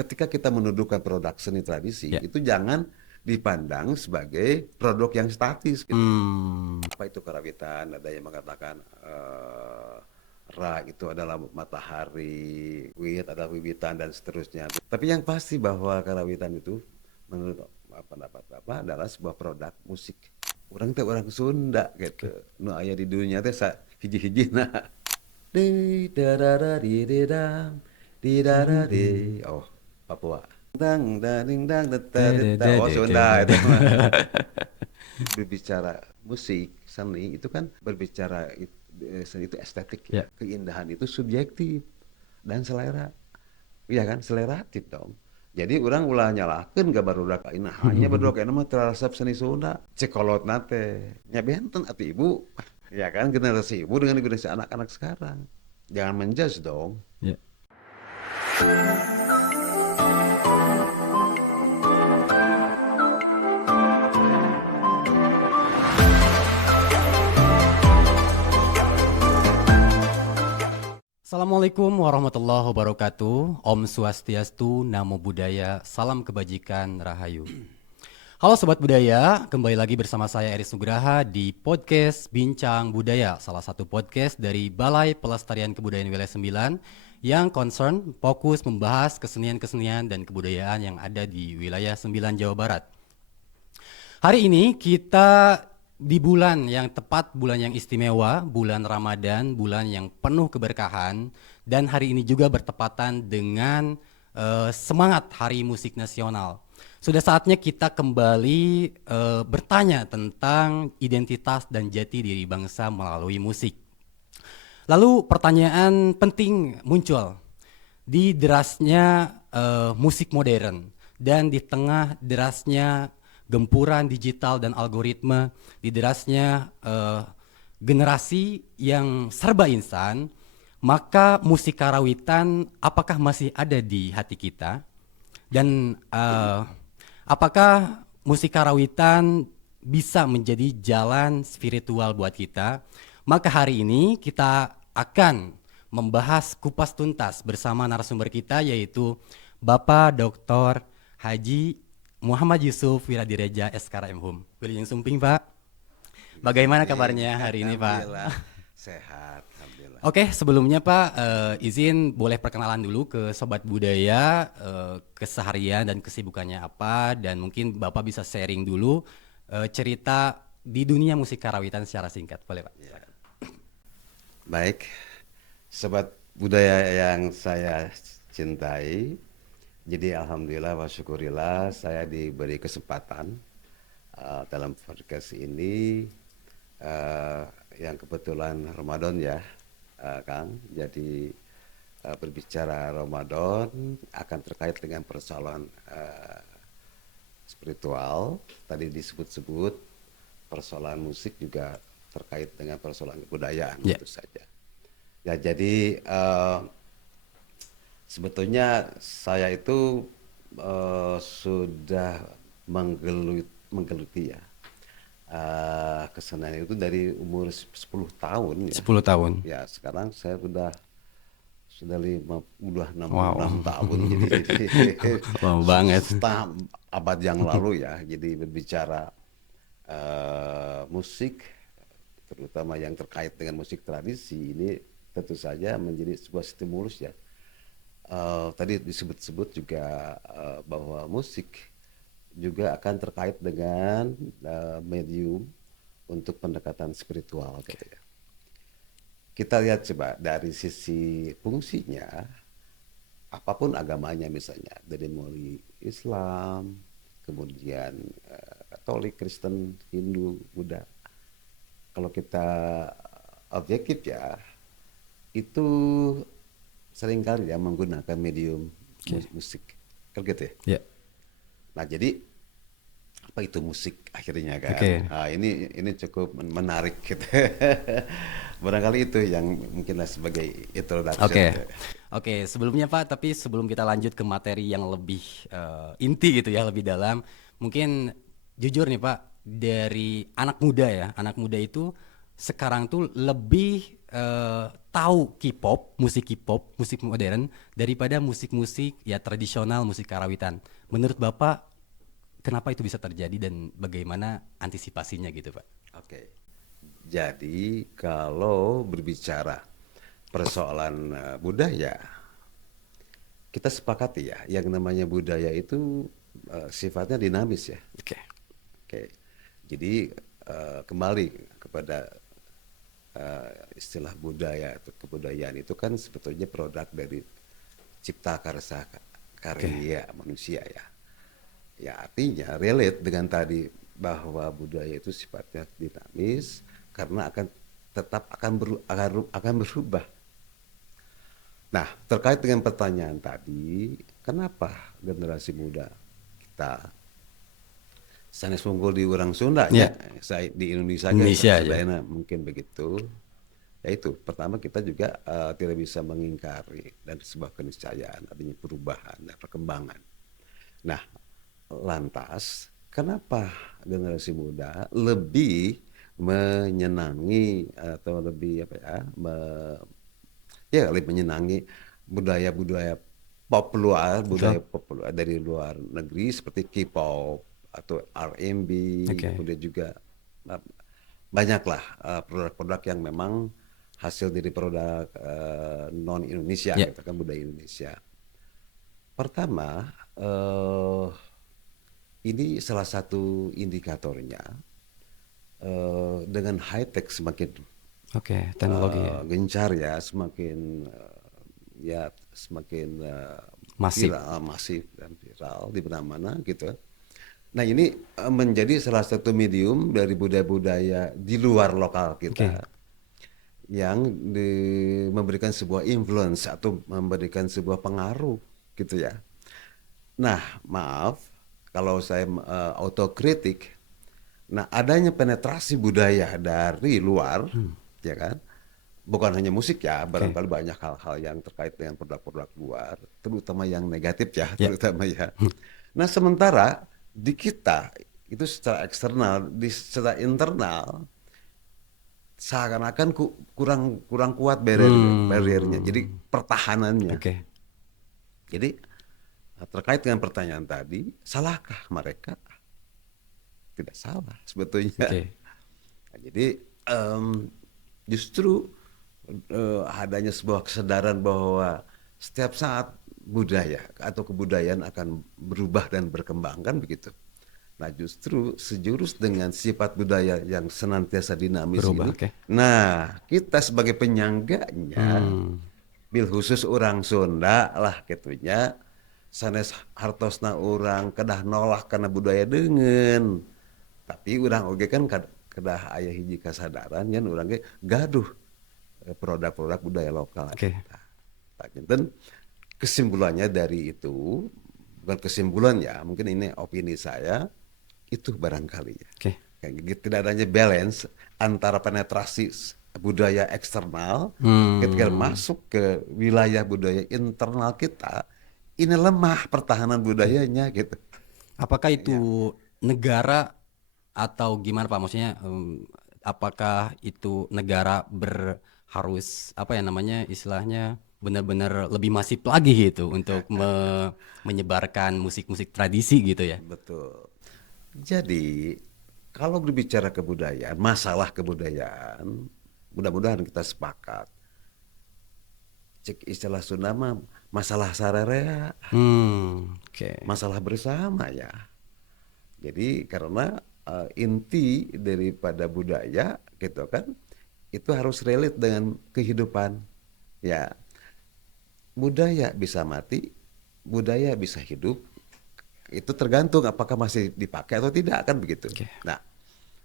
ketika kita menuduhkan produk seni tradisi, Ya. itu jangan dipandang sebagai produk yang statis gitu. Apa itu karawitan? Ada yang mengatakan ra itu adalah matahari, wit adalah wiwitan dan seterusnya. Tapi yang pasti bahwa karawitan itu menurut pendapat Bapak adalah sebuah produk musik. Orang teh orang Sunda gitu. Nu aya di dunia teh hiji-hiji nah. Di darara di dedam di darara di oh Papua. Dang dang dang deta oh Sunda itu mah. Berbicara musik seni itu kan berbicara seni itu estetik ya. Ya. Keindahan itu subjektif dan selera. Iya kan seleratif dong. Jadi orang ulah nyalahkeun ka barudak ayeuna hanya barudak ayeuna mah terasap seni Sunda cekolot nate nya benten atuh ibu. Ya kan generasi ibu dengan generasi anak-anak sekarang. Jangan menjudge dong. Ya. Assalamualaikum warahmatullahi wabarakatuh. Om Swastiastu, Namo Buddhaya, salam kebajikan, Rahayu. Halo Sobat Budaya, kembali lagi bersama saya Eris Nugraha di podcast Bincang Budaya, salah satu podcast dari Balai Pelestarian Kebudayaan Wilayah 9 yang concern fokus membahas kesenian-kesenian dan kebudayaan yang ada di wilayah 9 Jawa Barat. Hari ini kita di bulan yang tepat, bulan yang istimewa, bulan Ramadan, bulan yang penuh keberkahan, dan hari ini juga bertepatan dengan semangat Hari Musik Nasional. Sudah saatnya kita kembali bertanya tentang identitas dan jati diri bangsa melalui musik. Lalu pertanyaan penting muncul di derasnya musik modern dan di tengah derasnya gempuran digital dan algoritma, di derasnya generasi yang serba instan, maka musik karawitan apakah masih ada di hati kita? Dan apakah musik karawitan bisa menjadi jalan spiritual buat kita? Maka hari ini kita akan membahas kupas tuntas bersama narasumber kita, yaitu Bapak Dr. Haji Muhammad Yusuf Wiradireja SKRM Hum. Wilujeng Sumping, Pak. Bagaimana kabarnya hari ini, Pak? Alhamdulillah sehat, alhamdulillah. Oke, sebelumnya Pak, izin boleh perkenalan dulu ke Sobat Budaya, keseharian dan kesibukannya apa, dan mungkin Bapak bisa sharing dulu cerita di dunia musik karawitan secara singkat, boleh Pak? Ya. Baik, sobat budaya yang saya cintai, jadi alhamdulillah wa syukurillah saya diberi kesempatan dalam podcast ini yang kebetulan Ramadan ya, Kang. Jadi berbicara Ramadan akan terkait dengan persoalan spiritual. Tadi disebut-sebut persoalan musik juga terkait dengan persoalan kebudayaan tentu saja. Ya jadi sebetulnya saya itu sudah menggeluti ya kesenian itu dari umur 10 tahun ya. 10 tahun. Ya sekarang saya sudah 6 Wow. tahun jadi Lama banget. setengah abad yang lalu ya. Jadi berbicara musik terutama yang terkait dengan musik tradisi ini tentu saja menjadi sebuah stimulus ya. Tadi disebut-sebut juga bahwa musik juga akan terkait dengan medium untuk pendekatan spiritual gitu ya. Kita lihat coba dari sisi fungsinya, apapun agamanya misalnya, dari mulai Islam, kemudian Katolik, Kristen, Hindu, Buddha. Kalau kita objektif ya, itu seringkali ya menggunakan medium musik, kan gitu ya. Ya. Nah jadi apa itu musik akhirnya kan? Nah, ini cukup menarik gitu. Barangkali itu yang mungkinlah sebagai introduction. Oke, sebelumnya Pak, tapi sebelum kita lanjut ke materi yang lebih inti gitu ya, lebih dalam, mungkin jujur nih Pak, dari anak muda ya, anak muda itu sekarang tuh lebih tahu K-pop, musik modern daripada musik-musik ya tradisional, musik karawitan. Menurut Bapak, kenapa itu bisa terjadi dan bagaimana antisipasinya gitu, Pak? Oke. Jadi kalau berbicara persoalan budaya, kita sepakati ya, yang namanya budaya itu sifatnya dinamis ya. Oke. Oke. Jadi kembali kepada istilah budaya atau kebudayaan itu kan sebetulnya produk dari cipta karya manusia ya. Ya artinya relate dengan tadi bahwa budaya itu sifatnya dinamis karena akan berubah. Nah, terkait dengan pertanyaan tadi, kenapa generasi muda kita sanes unggul di orang Sunda Ya, ya, saya di Indonesia Indonesia aja. Sudahnya mungkin begitu. Yaitu pertama kita juga tidak bisa mengingkari dan sebuah keniscayaan adanya perubahan dan perkembangan. Nah, lantas kenapa generasi muda lebih menyenangi atau lebih apa ya, lebih menyenangi budaya-budaya populer, Betul. budaya populer dari luar negeri seperti K-pop atau R&B, Oke. kemudian juga uh, banyaklah produk-produk yang memang hasil dari produk non Indonesia, Ya. gitu kan, budaya Indonesia. Pertama, ini salah satu indikatornya dengan high tech semakin Oke, teknologi ya. gencar ya, semakin Masif. viral, masif dan viral di mana-mana gitu. Nah ini menjadi salah satu medium dari budaya-budaya di luar lokal Oke. kita yang memberikan sebuah influence atau memberikan sebuah pengaruh gitu ya. Nah maaf kalau saya autokritik. Nah, adanya penetrasi budaya dari luar, ya kan? Bukan hanya musik ya, Oke. barangkali banyak hal-hal yang terkait dengan produk-produk luar, terutama yang negatif ya, Ya. terutama ya. Nah, sementara di kita itu secara eksternal, secara internal seakan-akan kurang kurang kuat barriernya. Jadi Hmm. pertahanannya. Oke. Jadi terkait dengan pertanyaan tadi, salahkah mereka? Tidak salah sebetulnya. Oke. Nah, jadi justru adanya sebuah kesadaran bahwa setiap saat budaya atau kebudayaan akan berubah dan berkembang kan begitu. Nah justru sejurus dengan sifat budaya yang senantiasa dinamis Berubah. ini. Oke. Nah kita sebagai penyangganya, Hmm. bil khusus orang Sunda lah gitunya, sanes hartosna orang kedah nolak karena budaya dengan. Tapi orang oge kan kedah aya hiji kasadaran yang orang ge gaduh produk-produk budaya lokal Oke. kita. Dan kesimpulannya dari itu, bukan kesimpulan ya, mungkin ini opini saya, itu barangkali ya. Oke. Kayak gitu, tidak adanya balance antara penetrasi budaya eksternal ketika Hmm. masuk ke wilayah budaya internal kita, ini lemah pertahanan budayanya gitu. Apakah Ya, itu negara atau gimana Pak? Maksudnya apakah itu negara harus apa ya namanya istilahnya benar-benar lebih masif lagi gitu untuk menyebarkan musik-musik tradisi gitu ya? betul. Jadi, kalau berbicara kebudayaan, masalah kebudayaan, mudah-mudahan kita sepakat. Cek istilah Sunda mah masalah sararea, Oke. masalah bersama ya. Jadi karena inti daripada budaya gitu kan, itu harus relate dengan kehidupan. Ya, budaya bisa mati, budaya bisa hidup, itu tergantung apakah masih dipakai atau tidak kan begitu. Oke. Nah,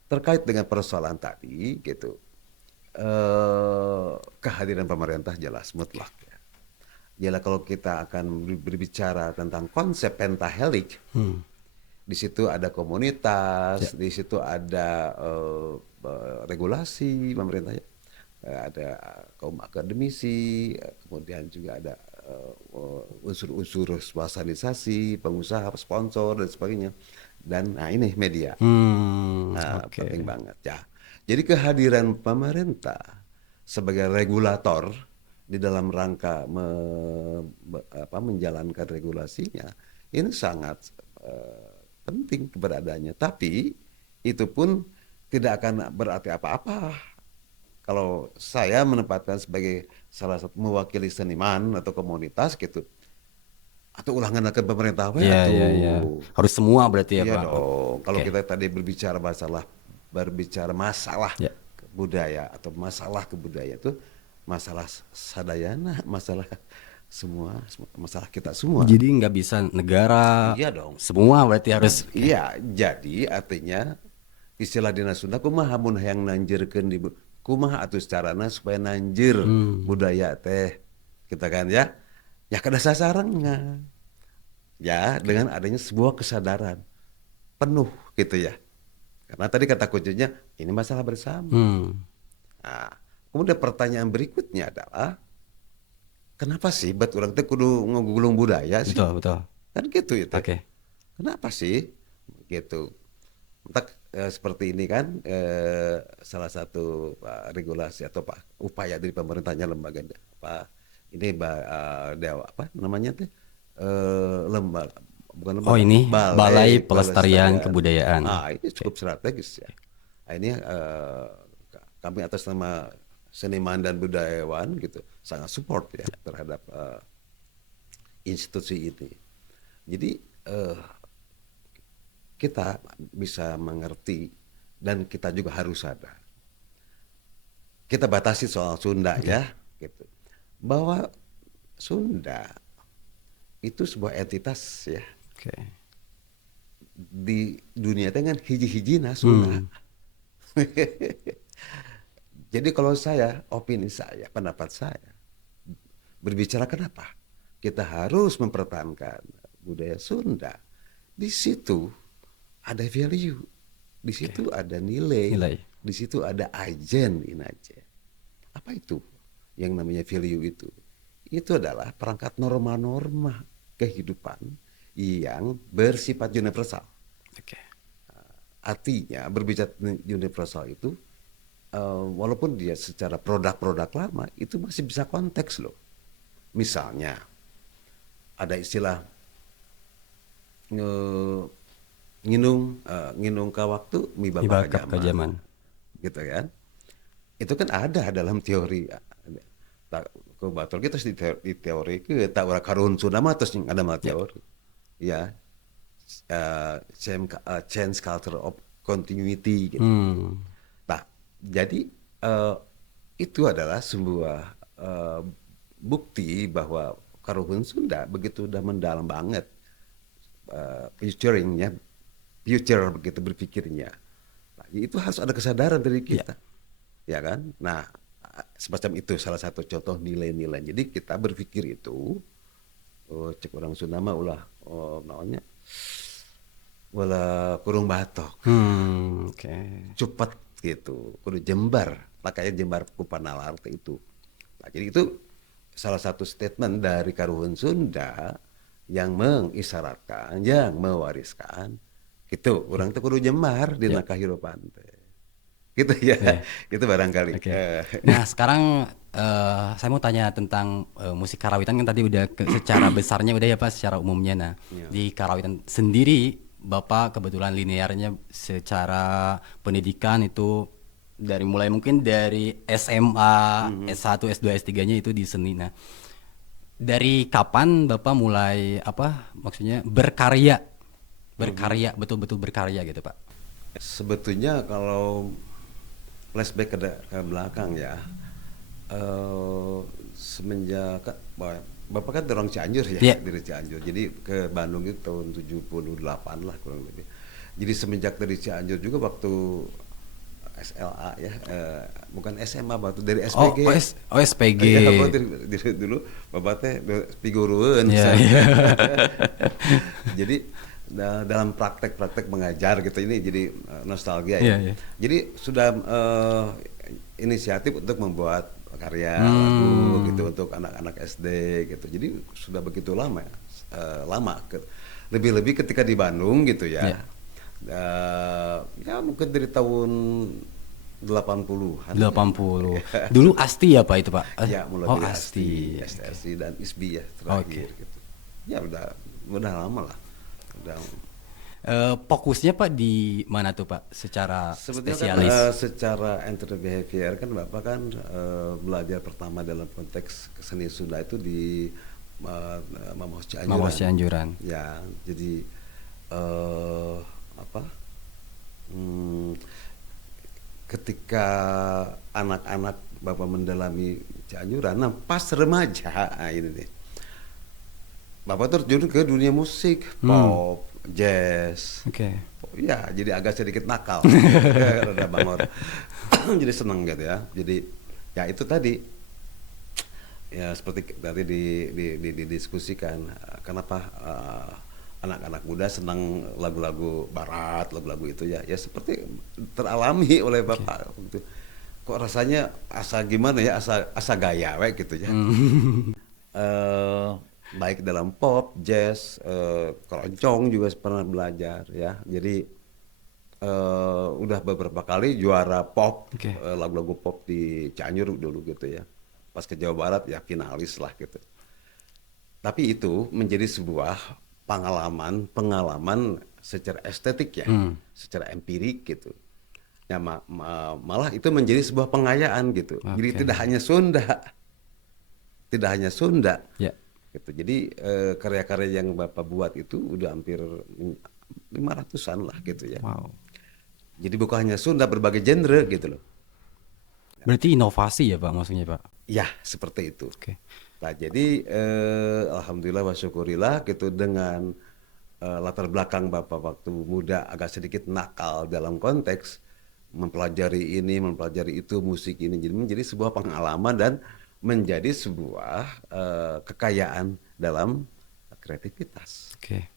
terkait dengan persoalan tadi gitu, kehadiran pemerintah jelas mutlak ya. Jelas kalau kita akan berbicara tentang konsep pentahelix, di situ ada Ya. komunitas, di situ ada regulasi pemerintah ya. Ada kaum akademisi, kemudian juga ada unsur-unsur swastanisasi, pengusaha, sponsor dan sebagainya. Dan nah ini media. Nah, Oke. penting banget ya. Jadi kehadiran pemerintah sebagai regulator di dalam rangka menjalankan regulasinya, ini sangat penting keberadaannya. Tapi itu pun tidak akan berarti apa-apa kalau saya menempatkan sebagai salah satu mewakili seniman atau komunitas gitu, atau ulangan ke pemerintah we Iya, iya, iya. atuh. Harus semua berarti ya, Iya Pak. dong. Kalau Oke. kita tadi berbicara masalah Ya. budaya atau masalah kebudayaan itu masalah sadayana, masalah semua, masalah kita semua. Jadi nggak bisa negara, Iya dong. semua berarti harus. Oke. Iya, jadi artinya istilah dina Sunda kumaha mun hayang nanjeurkeun di kumaha atuh carana supaya nanjeur budaya teh. Kita kan ya. Ya kada sasarengan. Ya, dengan adanya sebuah kesadaran penuh gitu ya. Karena tadi kata kuncinya ini masalah bersama. Hmm. Nah, kemudian pertanyaan berikutnya adalah kenapa sih bat urang teh kudu ngagulung budaya sih? Betul, betul. Kan gitu ya teh. Oke. Kenapa sih? Gitu. Entah seperti ini kan salah satu regulasi atau upaya dari pemerintahnya lembaga ini apa namanya teh lembaga bukan Oh, lembaga ini Balai balai Pelestarian pelestarian. Kebudayaan. Ini cukup strategis ya. Ini kami atas nama seniman dan budayawan gitu sangat support ya terhadap institusi ini. Jadi kita bisa mengerti dan kita juga harus sadar. Kita batasi soal Sunda ya, gitu. Bahwa Sunda itu sebuah entitas ya Oke. di dunia dengan hiji-hijina Sunda. Jadi kalau saya, opini saya, pendapat saya, berbicara kenapa kita harus mempertahankan budaya Sunda. Di situ ada value, di situ ada nilai, Nilai. di situ ada ajen inaje. Apa itu yang namanya value itu? Itu adalah perangkat norma-norma kehidupan yang bersifat universal. Oke. Artinya berbicara universal itu walaupun dia secara produk-produk lama itu masih bisa konteks loh. Misalnya ada istilah nginung ka waktu mibaba ka Ibakap ke zaman. zaman. Gitu kan. Itu kan ada dalam teori ke batul kita di teori ke tak ora karun Sunda mah terus ada mah teori. Ya. Change culture of continuity gitu. Nah, jadi itu adalah sebuah bukti bahwa karuhun Sunda begitu udah mendalam banget futuringnya, future begitu berpikirnya. Nah, itu harus ada kesadaran dari kita, ya kan? Nah, semacam itu salah satu contoh nilai-nilai. Jadi kita berpikir itu, cek orang Sunda mah ulah, namanya, ulah kurung batok. Oke. Cepat gitu, kudu jembar, makanya jembar kupanalar itu. Nah, jadi itu salah satu statement dari karuhun Sunda yang mengisyaratkan, yang mewariskan, gitu. Orang itu kudu jembar di kahirupan teh. Gitu ya, itu barangkali. Oke. Nah, sekarang saya mau tanya tentang musik karawitan kan tadi udah secara besarnya udah ya Pak, secara umumnya. Nah, di karawitan sendiri Bapak kebetulan linearnya secara pendidikan itu dari mulai mungkin dari SMA, S1, S2, S3-nya itu di seni. Nah, dari kapan Bapak mulai maksudnya berkarya? Betul-betul berkarya gitu, Pak. Sebetulnya kalau flashback ke belakang ya, semenjak Bapak kan orang Cianjur ya, dari Cianjur. Jadi ke Bandung itu tahun 78 lah kurang lebih. Jadi semenjak dari Cianjur juga waktu SLA ya, bukan SMA batu dari SPG. SPG. Ya, aku dari dulu Bapak teh piguruan. Jadi dalam praktek-praktek mengajar gitu ini jadi nostalgia ya. Jadi sudah inisiatif untuk membuat karya lagu gitu untuk anak-anak SD gitu. Jadi sudah begitu lama lebih-lebih ketika di Bandung gitu ya. Ya mungkin dari tahun 80-an. 80. Dulu Asti ya Pak itu Pak? Ya, mulai Oh dari Asti. ASTI, Oke. STRC dan ISBI ya Oke. terakhir gitu. Ya udah lama lah. Udah. Fokusnya Pak di mana tuh Pak? Secara Sebetulnya kan spesialis. secara entrepreneur behavior kan Bapak kan belajar pertama dalam konteks seni Sunda itu di Mamos Mama Cianjuran. Cianjuran. Ya, jadi eh apa? hmm, Ketika anak-anak Bapak mendalami Cianjuran, nah pas remaja, ini nih, Bapak terjun ke dunia musik, pop, jazz. Oke. Ya, jadi agak sedikit nakal, rada bangor. Jadi seneng gitu ya. Jadi ya itu tadi, ya seperti tadi didiskusikan, kenapa anak-anak muda senang lagu-lagu barat, lagu-lagu itu ya, ya seperti teralami oleh Bapak gitu. Kok rasanya asa gimana ya, asa gaya we gitu ya. eh Baik dalam pop, jazz, keroncong juga pernah belajar ya. Jadi udah beberapa kali juara pop, Oke. lagu-lagu pop di Cianjur dulu gitu ya. Pas ke Jawa Barat ya finalis lah gitu. Tapi itu menjadi sebuah pengalaman secara estetik ya, secara empirik gitu. Ya malah itu menjadi sebuah pengayaan gitu. Jadi Oke. tidak hanya Sunda Ya. gitu. Jadi karya-karya yang Bapak buat itu udah hampir 500-an lah gitu ya. Wow. Jadi bukan hanya Sunda, berbagai genre gitu loh. Berarti inovasi ya Pak maksudnya Pak? Ya, seperti itu. Oke. Nah, jadi alhamdulillah wa syukurillah gitu dengan latar belakang Bapak waktu muda agak sedikit nakal dalam konteks mempelajari ini, mempelajari itu, musik ini. Jadi menjadi sebuah pengalaman dan menjadi sebuah kekayaan dalam kreativitas. Oke.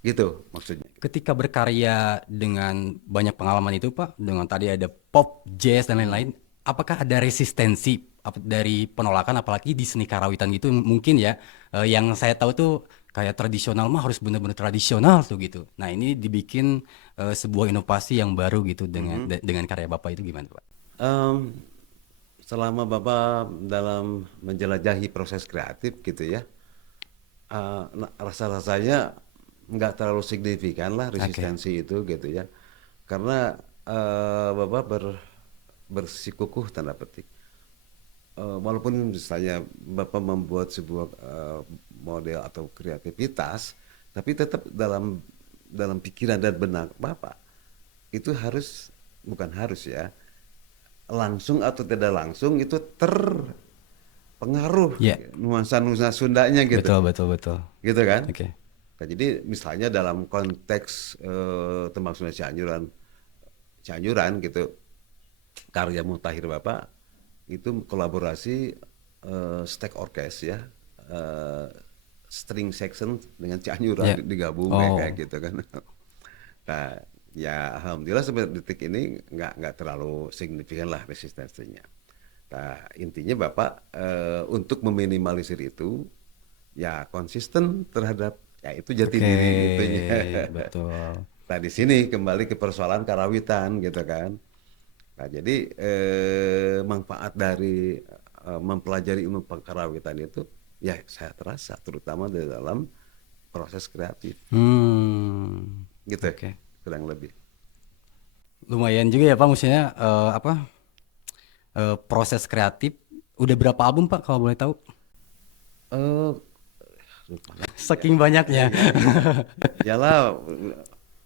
Gitu maksudnya. Ketika berkarya dengan banyak pengalaman itu Pak, dengan tadi ada pop, jazz dan lain-lain, apakah ada resistensi dari penolakan apalagi di seni karawitan gitu mungkin ya yang saya tahu tuh kayak tradisional mah harus benar-benar tradisional tuh gitu. Nah, ini dibikin sebuah inovasi yang baru gitu dengan karya Bapak itu gimana Pak? Em, Selama Bapak dalam menjelajahi proses kreatif gitu ya, rasa-rasanya nggak terlalu signifikan lah Oke. resistensi itu gitu ya, karena Bapak bersikukuh tanda petik. Walaupun misalnya Bapak membuat sebuah model atau kreativitas, tapi tetap dalam pikiran dan benak Bapak itu harus, bukan harus ya, langsung atau tidak langsung itu terpengaruh Ya, nuansa-nuansa Sundanya gitu, betul betul betul. gitu kan? Oke. Nah, jadi misalnya dalam konteks Tembang Sunda Cianjuran gitu, karya Mutakhir Bapak itu kolaborasi Stack Orkes ya, eh, string section dengan Ya. Cianjuran digabung kayak Oh, gitu kan. Nah, ya alhamdulillah sampai detik ini nggak terlalu signifikan lah resistensinya. Nah, intinya Bapak untuk meminimalisir itu ya konsisten terhadap ya itu jati oke, diri itunya. betul. Nah, di sini kembali ke persoalan karawitan gitu kan. Nah, jadi manfaat dari mempelajari ilmu karawitan itu ya saya terasa terutama di dalam proses kreatif gitu ya, Oke. kurang lebih. Lumayan juga ya Pak, maksudnya apa proses kreatif. Udah berapa album Pak kalau boleh tahu? Eh lupa lagi ya. Saking banyaknya. Yalah,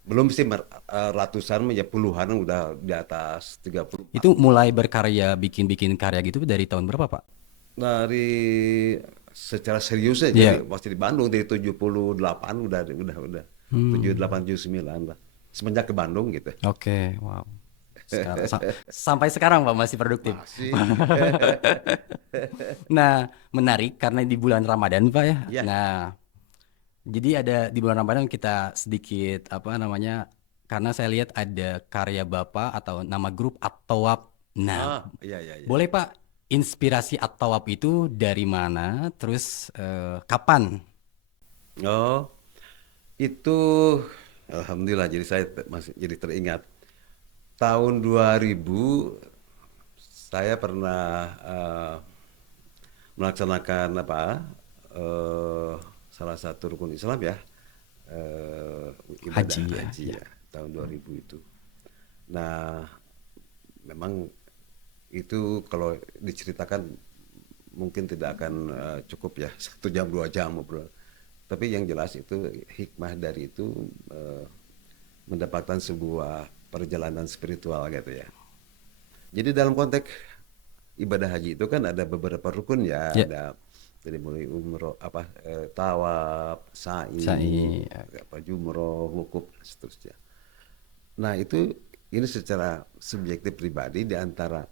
belum sih ratusan ya puluhan udah di atas 34. Itu mulai berkarya, bikin-bikin karya gitu dari tahun berapa Pak? Dari secara serius ya Iya. jadi pasti di Bandung dari 78 udah 78 79 lah. Semenjak ke Bandung gitu. Oke, wow. Sampai sekarang Pak masih produktif. Masih. Nah, menarik karena di bulan Ramadan Pak ya. Ya. Nah, jadi ada di bulan Ramadan kita sedikit apa namanya? Karena saya lihat ada karya Bapak atau nama grup At-Thawab. Nah, Iya iya iya. boleh Pak, inspirasi At-Thawab itu dari mana? Terus kapan? Oh, itu alhamdulillah jadi saya masih jadi teringat tahun 2000 saya pernah melaksanakan eh, salah satu rukun Islam ya, ibadah Haji ya, haji ya. ya tahun 2000 itu. Nah, memang itu kalau diceritakan mungkin tidak akan cukup ya 1 jam 2 jam ngobrol. Tapi yang jelas itu hikmah dari itu eh, mendapatkan sebuah perjalanan spiritual gitu ya. Jadi dalam konteks ibadah haji itu kan ada beberapa rukun ya, Ya, ada dari mulai umroh tawaf, sa'i, saya jumroh, wukuf dan seterusnya. Nah, itu ini secara subjektif pribadi di antara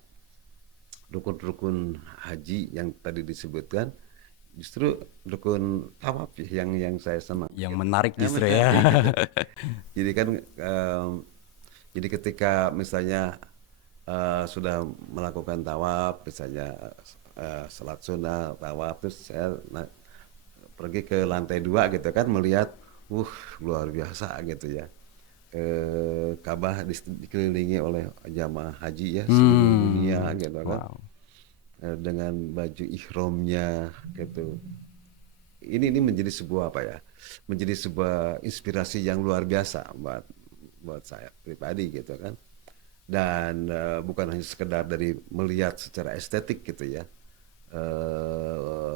rukun-rukun haji yang tadi disebutkan justru rukun tawaf yang saya senang yang gitu. menarik Ya justru ya. menarik gitu. Jadi kan jadi ketika misalnya sudah melakukan tawaf, misalnya salat sunnah, tawaf, terus saya pergi ke lantai 2 gitu kan melihat, luar biasa gitu ya. Ka'bah dikelilingi oleh jamaah haji ya seluruh dunia gitu kan. Wow. Dengan baju ihramnya gitu. Ini menjadi sebuah apa ya? Menjadi sebuah inspirasi yang luar biasa buat buat saya pribadi gitu kan. Dan bukan hanya sekedar dari melihat secara estetik gitu ya.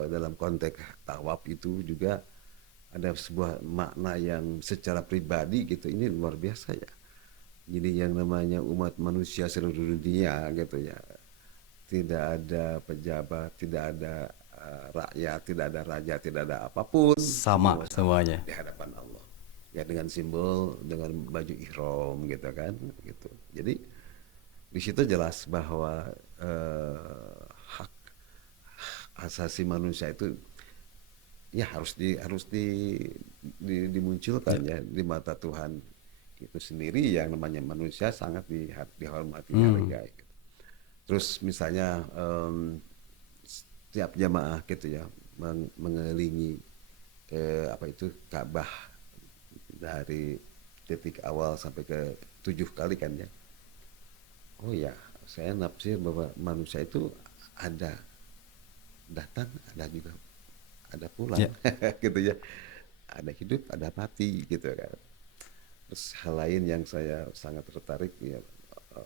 Dalam konteks tawaf itu juga ada sebuah makna yang secara pribadi gitu ini luar biasa ya. Jadi yang namanya umat manusia seluruh dunia gitu ya, tidak ada pejabat, tidak ada rakyat, tidak ada raja, tidak ada apapun, Sama semua sama semuanya. di hadapan Allah. Ya dengan simbol, dengan baju ihram gitu kan, gitu. Jadi di situ jelas bahwa hak asasi manusia itu ya dimunculkan Ya. ya di mata Tuhan itu sendiri yang namanya manusia sangat dihormati Hmm. dihargai. Terus misalnya setiap jamaah gitu ya mengelilingi apa itu Ka'bah dari titik awal sampai ke 7 kali kan ya. Oh ya, saya nafsir bahwa manusia itu ada datang, ada juga ada pulang Ya. gitu ya. Ada hidup, ada mati gitu kan. Terus hal lain yang saya sangat tertarik ya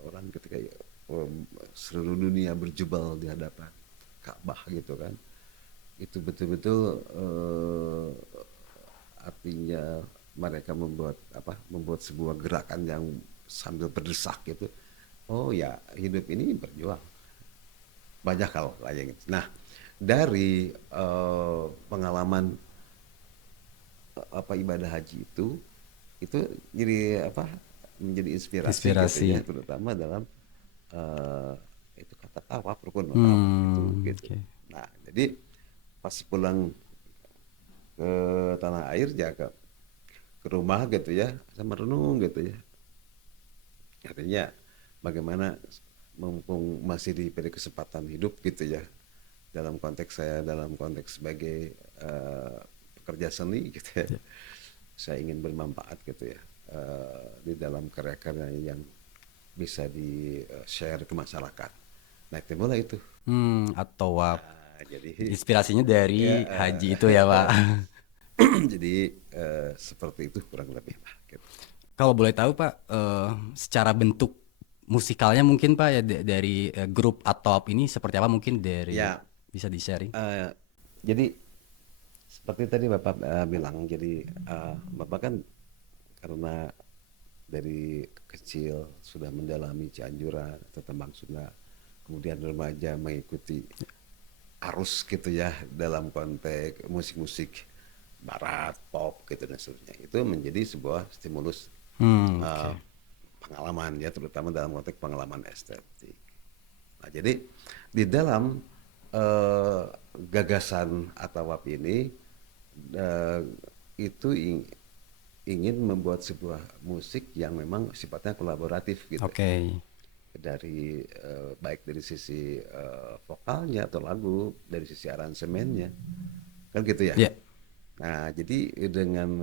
orang ketika seluruh dunia berjubel di hadapan Ka'bah gitu kan. Itu betul-betul artinya mereka membuat sebuah gerakan yang sambil berdesak gitu. Oh ya, hidup ini berjuang. Banyak hal lain. Nah, dari pengalaman ibadah haji itu jadi menjadi inspirasi gitu Inspirasi. ya, terutama dalam eh, itu kata tawaf, rukun tawaf itu gitu. Oke. Nah, jadi pas pulang ke tanah air ya ke rumah gitu ya, sama renung gitu ya. Artinya bagaimana mumpung masih diberi kesempatan hidup gitu ya, dalam konteks sebagai pekerja seni gitu ya, saya ingin bermanfaat gitu ya di dalam karya-karya yang bisa di share ke masyarakat. Nah, itu mulai itu. Atau wap. Jadi Inspirasinya ya dari haji itu ya, Pak. jadi seperti itu kurang lebih lah. Gitu. Kalau boleh tahu, Pak, secara bentuk musikalnya mungkin Pak ya dari grup atau ini seperti apa mungkin dari Ya, bisa di-sharing? eh, jadi seperti tadi Bapak bilang, jadi Bapak kan karena dari kecil sudah mendalami Cianjuran atau Tembang Sunda, kemudian remaja mengikuti arus gitu ya dalam konteks musik-musik barat, pop gitu dan seterusnya. Itu menjadi sebuah stimulus Oke. uh, pengalaman ya, terutama dalam konteks pengalaman estetik. Nah, jadi di dalam uh, gagasan Atawap ini uh, itu ingin membuat sebuah musik yang memang sifatnya kolaboratif gitu, Oke. dari baik dari sisi vokalnya atau lagu, dari sisi aransemennya, kan gitu ya. Ya. Nah, jadi dengan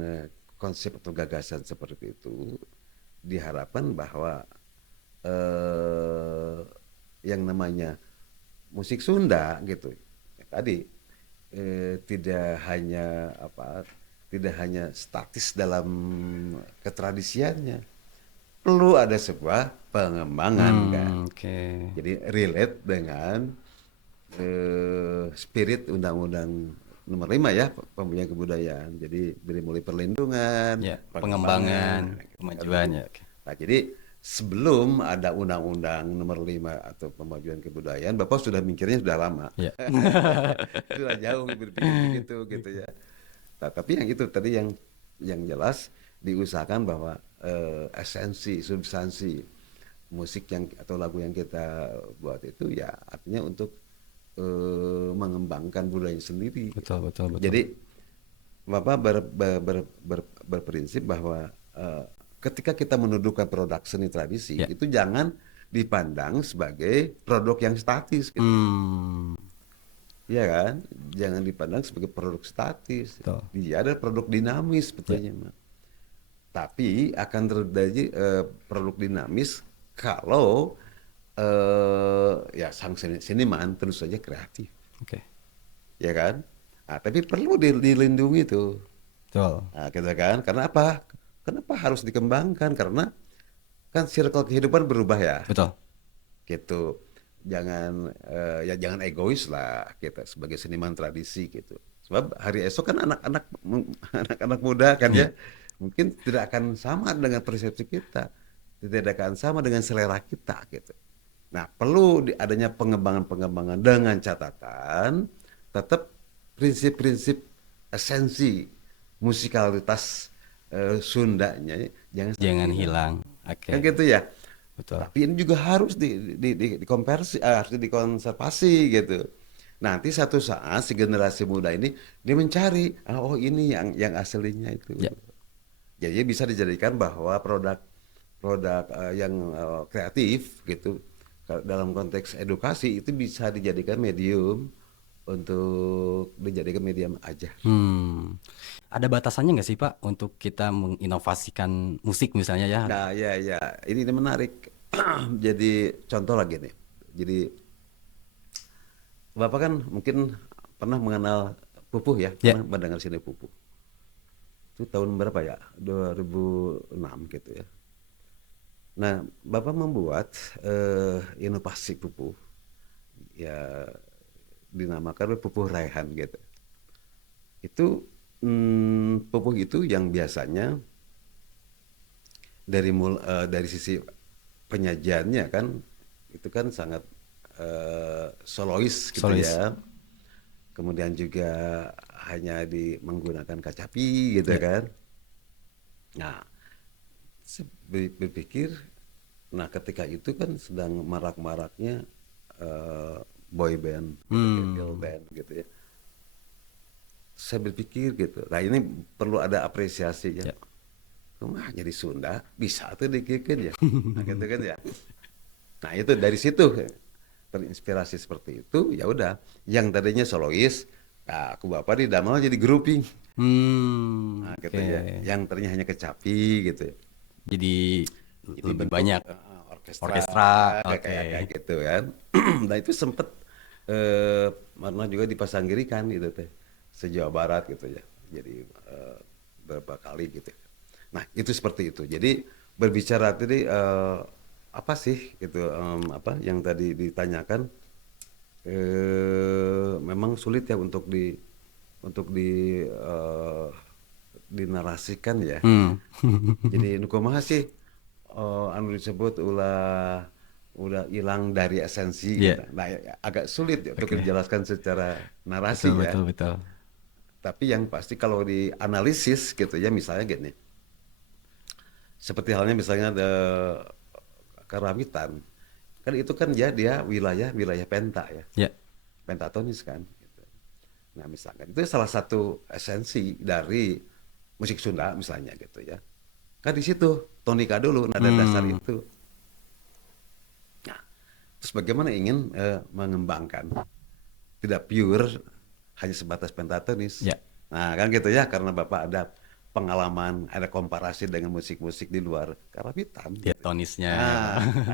konsep atau gagasan seperti itu diharapkan bahwa yang namanya musik Sunda gitu. Ya, tadi tidak hanya tidak hanya statis dalam ketradisiannya, perlu ada sebuah pengembangan kan. Oke. Jadi relate dengan spirit Undang-Undang Nomor 5 ya, pemilihan kebudayaan. Jadi dari mulai perlindungan, Ya, pengembangan, pengembangan, gitu kan. kemajuan ya. Oke. Nah, jadi sebelum ada Undang-Undang Nomor 5 atau pemajuan kebudayaan, Bapak sudah mikirnya sudah lama. Ya. Sudah jauh berpikir begitu gitu ya. Nah, tapi yang itu tadi yang jelas diusahakan bahwa esensi, substansi musik yang atau lagu yang kita buat itu ya artinya untuk mengembangkan budaya sendiri. Betul, betul, betul. Jadi Bapak berprinsip bahwa ketika kita mendudukan produk seni tradisi Ya. itu jangan dipandang sebagai produk yang statis gitu. Hmm, Iya kan? Jangan dipandang sebagai produk statis. betul. Dia ada produk dinamis Ya. sebetulnya, Mak. Tapi akan terjadi produk dinamis kalau ya sang seniman tentu saja kreatif, Oke. ya kan? Nah, tapi perlu dilindungi tuh. Betul. Nah, gitu kan? Karena apa? Kenapa harus dikembangkan? Karena kan circle kehidupan berubah ya. Betul. Gitu. Jangan ya jangan egois lah kita sebagai seniman tradisi gitu. Sebab hari esok kan anak-anak anak-anak muda kan Iya. ya mungkin tidak akan sama dengan persepsi kita, tidak akan sama dengan selera kita gitu. Nah, perlu adanya pengembangan-pengembangan dengan catatan tetap prinsip-prinsip esensi musikalitas Sundanya jangan sampai Jangan hilang. hilang. Oke. Kan gitu ya. Betul. Tapi ini juga harus dikonversi, harus dikonservasi gitu. Nanti satu saat si generasi muda ini dia mencari, oh ini yang aslinya itu. Ya. Jadi bisa dijadikan bahwa produk yang kreatif gitu dalam konteks edukasi itu bisa dijadikan medium untuk dijadikan medium aja. Ada batasannya nggak sih Pak untuk kita menginovasikan musik misalnya ya? Nah, ya ya, ini menarik. Jadi contoh lagi nih. Jadi Bapak kan mungkin pernah mengenal Pupuh ya, Ya. pernah mendengar sini Pupuh. Itu tahun berapa ya? 2006 gitu ya. Nah, Bapak membuat inovasi Pupuh. Ya dinamakan Pupuh Raihan gitu. Itu Pupuh itu yang biasanya dari sisi penyajiannya kan itu kan sangat solois gitu Solois. ya. Kemudian juga hanya menggunakan kacapi gitu Ya. kan. Nah, saya berpikir, nah ketika itu kan sedang marak-maraknya boy band, gitu, kayak girl band gitu ya. Saya berpikir gitu, nah ini perlu ada apresiasi ya. Ya. Wah, jadi Sunda bisa tuh dikikin ya, nah, gitu kan ya. Nah itu dari situ terinspirasi seperti itu, ya udah. Yang tadinya solois, nah, aku bapak didamel jadi grouping, nah gitu Oke. ya. Yang tadinya hanya kecapi gitu ya. Jadi Jadi lebih bentuk banyak orkestra, orkestra. kayak Oke. kayak gitu kan. Nah itu sempet pernah juga dipasanggirikan gitu teh se-Jawa Barat gitu ya. Jadi beberapa kali gitu. Nah itu seperti itu. Jadi berbicara tadi apa sih gitu apa yang tadi ditanyakan memang sulit ya untuk dinarasikan ya. Jadi nu kumaha sih anu disebut udah hilang dari esensi Ya. gitu. Nah, agak sulit ya untuk Oke. dijelaskan secara narasi Betul, ya. betul, betul. Tapi yang pasti kalau dianalisis gitu ya misalnya gini. Seperti halnya misalnya ada Karawitan. Kan itu kan ya dia wilayah penta ya. Ya. Pentatonis kan gitu. Nah, misalkan itu salah satu esensi dari musik Sunda misalnya gitu ya. Kan di situ tonika dulu nada dasar itu. Nah, terus bagaimana ingin mengembangkan tidak pure hanya sebatas pentatonis. Ya. Nah, kan gitu ya karena Bapak ada pengalaman, ada komparasi dengan musik-musik di luar karawitan. Diatonisnya,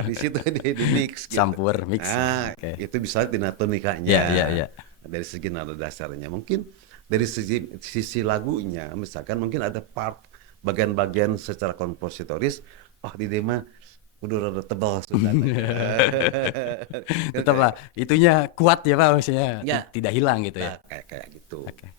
Di situ di mix gitu. campur mix. Oke. Itu bisa dinatonikanya Ya, ya, ya. dari segi nada dasarnya. Mungkin dari sisi lagunya, misalkan mungkin ada part bagian-bagian secara kompositoris, oh di dia mah udah rada tebal sudah. Tetaplah itunya kuat ya Pak, maksudnya Ya, tidak hilang gitu ya. kayak gitu. Oke.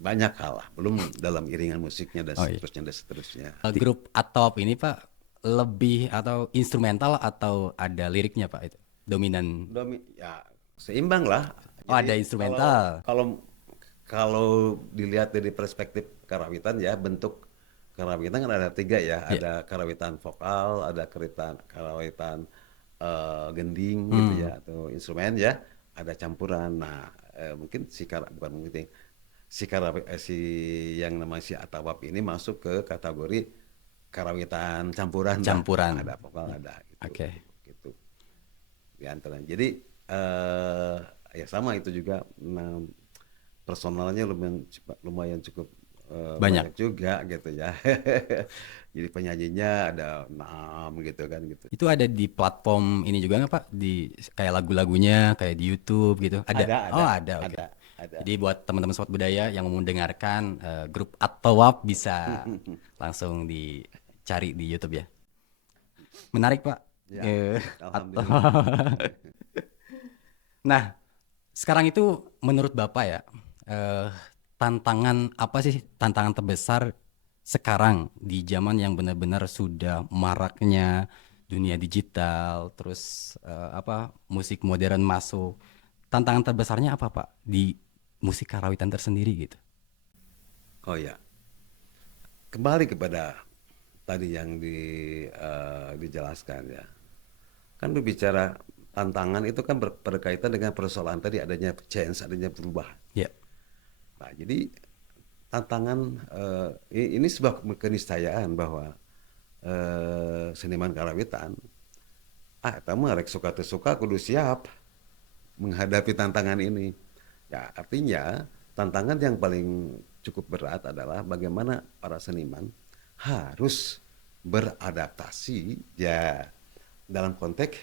Banyak hal lah, belum dalam iringan musiknya Oh iya. dan seterusnya. Grup Atop ini Pak lebih atau instrumental atau ada liriknya Pak itu? Dominan. Ya seimbang lah. Oh, ada Jadi instrumental. kalau dilihat dari perspektif karawitan ya, bentuk karawitan kan ada tiga ya, Ya. ada karawitan vokal, ada karawitan gending gitu ya, atau instrumen ya, ada campuran. Nah, mungkin bukan mungkin si yang namanya si Atawap ini masuk ke kategori karawitan campuran lah. Campuran. Ada vokal, ada Oke. gitu di antara. Jadi ya sama itu juga. Nah, personalnya lumayan cukup Banyak. banyak juga gitu ya. Jadi penyanyinya ada 6 gitu kan gitu. Itu ada di platform ini juga nggak Pak? Di kayak lagu-lagunya kayak di YouTube gitu. Ada. Oh, ada. Oke. Ada. Jadi buat teman-teman sobat budaya yang mau mendengarkan grup Atowap bisa langsung dicari di YouTube ya. Menarik Pak. Ya, Atau alhamdulillah. nah, sekarang itu menurut Bapak ya, tantangan apa sih tantangan terbesar sekarang di zaman yang benar-benar sudah maraknya dunia digital, terus musik modern masuk. Tantangan terbesarnya apa Pak di musik karawitan tersendiri gitu? Oh ya, kembali kepada tadi yang dijelaskan ya. Kan berbicara tantangan itu kan berkaitan dengan persoalan tadi, adanya change, adanya perubahan. Ya, Nah, jadi tantangan ini sebuah keniscayaan bahwa seniman karawitan kamu rek suka teu suka kudu siap menghadapi tantangan ini. Ya, artinya tantangan yang paling cukup berat adalah bagaimana para seniman harus beradaptasi ya dalam konteks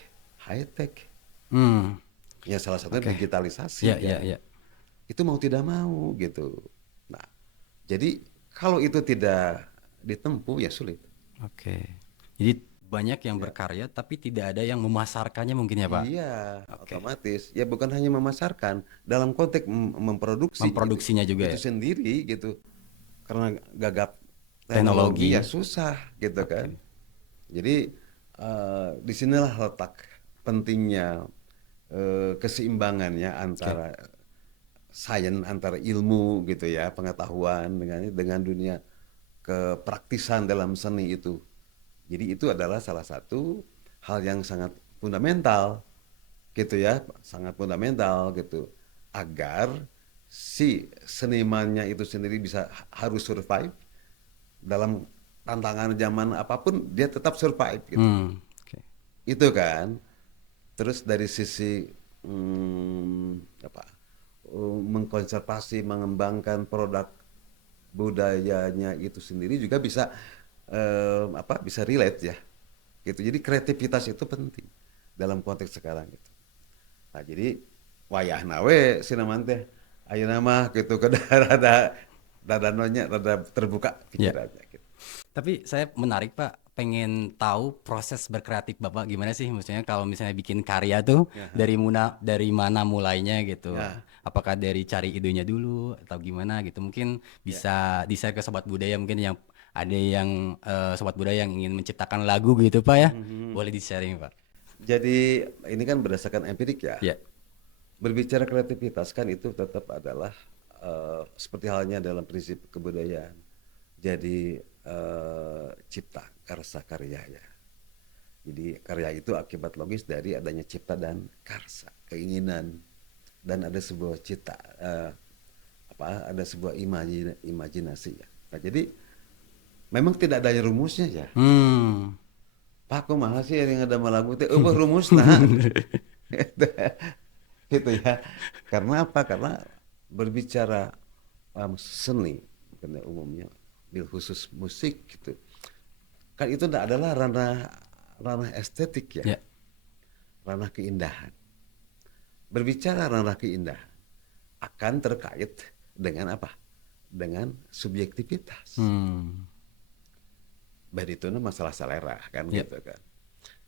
high tech. Ya salah satunya Oke. digitalisasi ya, ya, kan. ya. Itu mau tidak mau gitu. Nah, jadi kalau itu tidak ditempuh ya sulit. Oke. Jadi banyak yang berkarya tapi tidak ada yang memasarkannya mungkin ya Pak? Iya, Oke. otomatis. Ya bukan hanya memasarkan, dalam konteks memproduksi Memproduksinya gitu. juga Itu ya? sendiri gitu. Karena gagap Teknologi. teknologi ya susah gitu Oke. kan. Jadi disinilah letak pentingnya keseimbangannya antara sains, antara ilmu gitu ya, pengetahuan dengan dunia kepraktisan dalam seni itu. Jadi itu adalah salah satu hal yang sangat fundamental gitu ya, sangat fundamental gitu, agar si senimannya itu sendiri harus survive dalam tantangan zaman apapun, dia tetap survive gitu. Oke. Itu kan. Terus dari sisi apa, mengkonservasi, mengembangkan produk budayanya itu sendiri juga bisa bisa relate ya gitu. Jadi kreativitas itu penting dalam konteks sekarang gitu. Nah, jadi wayah nawe sinaman teh ayeuna mah gitu ke rada nonya rada terbuka Ya. pikirannya gitu. Tapi saya menarik Pak, pengen tahu proses berkreatif Bapak gimana sih? Maksudnya kalau misalnya bikin karya tuh dari mana mulainya gitu? Ya. Apakah dari cari idenya dulu atau gimana gitu? Mungkin bisa di-share ke sobat budaya mungkin yang ada yang sobat budaya yang ingin menciptakan lagu gitu Pak ya? Boleh di-sharing Pak? Jadi ini kan berdasarkan empirik ya. Ya. Berbicara kreativitas kan itu tetap adalah seperti halnya dalam prinsip kebudayaan. Jadi cipta karsa karya ya. Jadi karya itu akibat logis dari adanya cipta dan karsa, keinginan, dan ada sebuah cita, ada sebuah imajinasi ya. Nah, jadi memang tidak ada rumusnya ya. Pak kumaha sih yang ada lagu teh eueuh rumusna. Gitu ya. Karena apa? Karena berbicara seni umumnya bil khusus musik gitu. Kan itu adalah ranah ranah estetik ya, Ya. ranah keindahan. Berbicara ranah keindahan akan terkait dengan apa? Dengan subjektivitas. Hmm. Baik itu masalah selera kan Ya. gitu kan.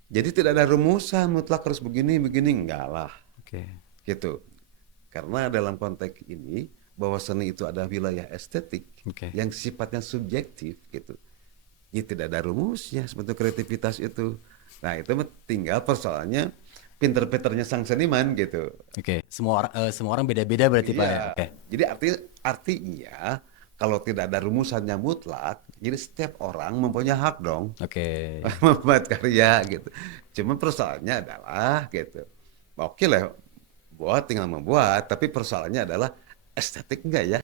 Jadi tidak ada rumusan mutlak harus begini begini, enggak lah Oke. gitu. Karena dalam konteks ini bahwa seni itu adalah wilayah estetik Oke. yang sifatnya subjektif gitu. Ini tidak ada rumusnya sebetulnya kreativitas itu. Nah itu tinggal persoalannya pinter-pinternya sang seniman gitu. Oke. Semua orang beda-beda berarti Pak ya. Iya. Oke. Jadi artinya kalau tidak ada rumusannya mutlak, jadi setiap orang mempunyai hak dong Oke. membuat karya gitu. Cuma persoalannya adalah gitu. Oke lah, buat tinggal membuat, tapi persoalannya adalah estetik enggak ya?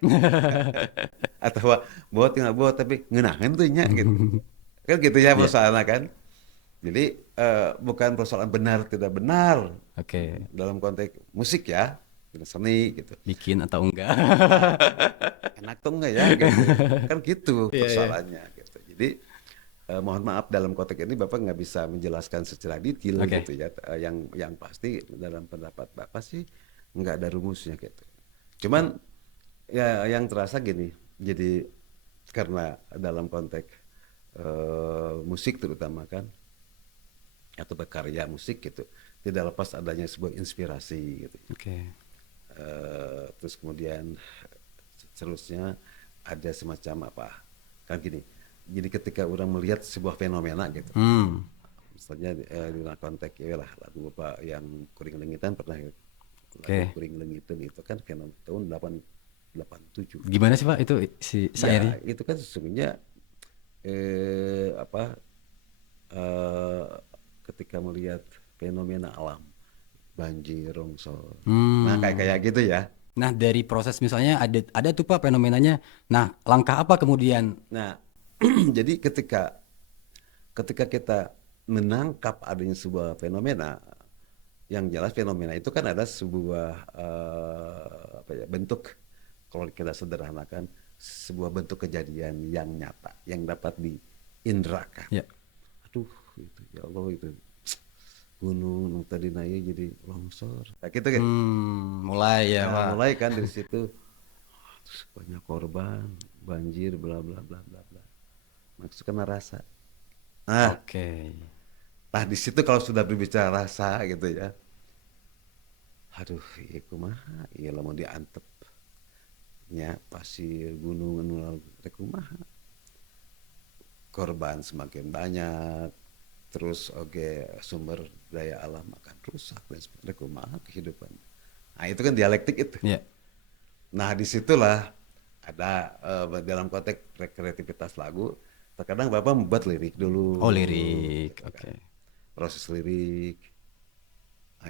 Atau buat tinggal buat tapi ngenahan tuh nya gitu. Kan gitu ya Ya. persoalannya kan. Jadi bukan persoalan benar tidak benar Oke. dalam konteks musik ya, seni gitu. Bikin atau enggak? Enak tuh enggak ya gitu. Kan gitu Iya, iya. persoalannya gitu. Jadi mohon maaf dalam konteks ini Bapak nggak bisa menjelaskan secara detail Oke. gitu ya. Yang pasti dalam pendapat Bapak sih nggak ada rumusnya gitu. Cuman ya yang terasa gini. Jadi karena dalam konteks musik terutama kan atau berkarya musik gitu tidak lepas adanya sebuah inspirasi gitu. Oke. Terus kemudian seterusnya ada semacam apa kan gini, jadi ketika orang melihat sebuah fenomena gitu, Hmm. misalnya di dalam konteks ya lah lagu bapak yang Kuring Lengitan pernah, lagu Oke. Kuring Lengitan itu kan fenomena tahun 87 Gimana sih Pak itu si ya, syairnya? itu kan sesungguhnya apa eh, ketika melihat fenomena alam banjir longsor, nah kayak Hmm. kayak gitu ya. Nah, dari proses misalnya ada tuh Pak fenomenanya. Nah, langkah apa kemudian? Nah, jadi ketika ketika kita menangkap adanya sebuah fenomena, yang jelas fenomena itu kan ada sebuah apa ya, bentuk, kalau kita sederhanakan sebuah bentuk kejadian yang nyata yang dapat diindrakan. Ya. Aduh, itu ya Allah itu gunung nu tadi naik jadi longsor. Nah, gitu kan. Mulai ya Nah, Pak. mulai kan dari situ terus banyak korban, banjir, bla bla bla bla bla. Maksudnya kena rasa. Nah, Oke. nah di situ kalau sudah berbicara rasa gitu ya, aduh, iya kumaha, iya lah mau diantep, nya pasir gunung anu teh kumaha, korban semakin banyak, terus oke sumber daya alam akan rusak dan sebagainya, kumaha kehidupan. Nah itu kan dialektik itu. Ya. Nah disitulah ada dalam konteks kreativitas lagu, terkadang bapak membuat lirik dulu, Oh, lirik. gitu kan. Oke. Proses lirik,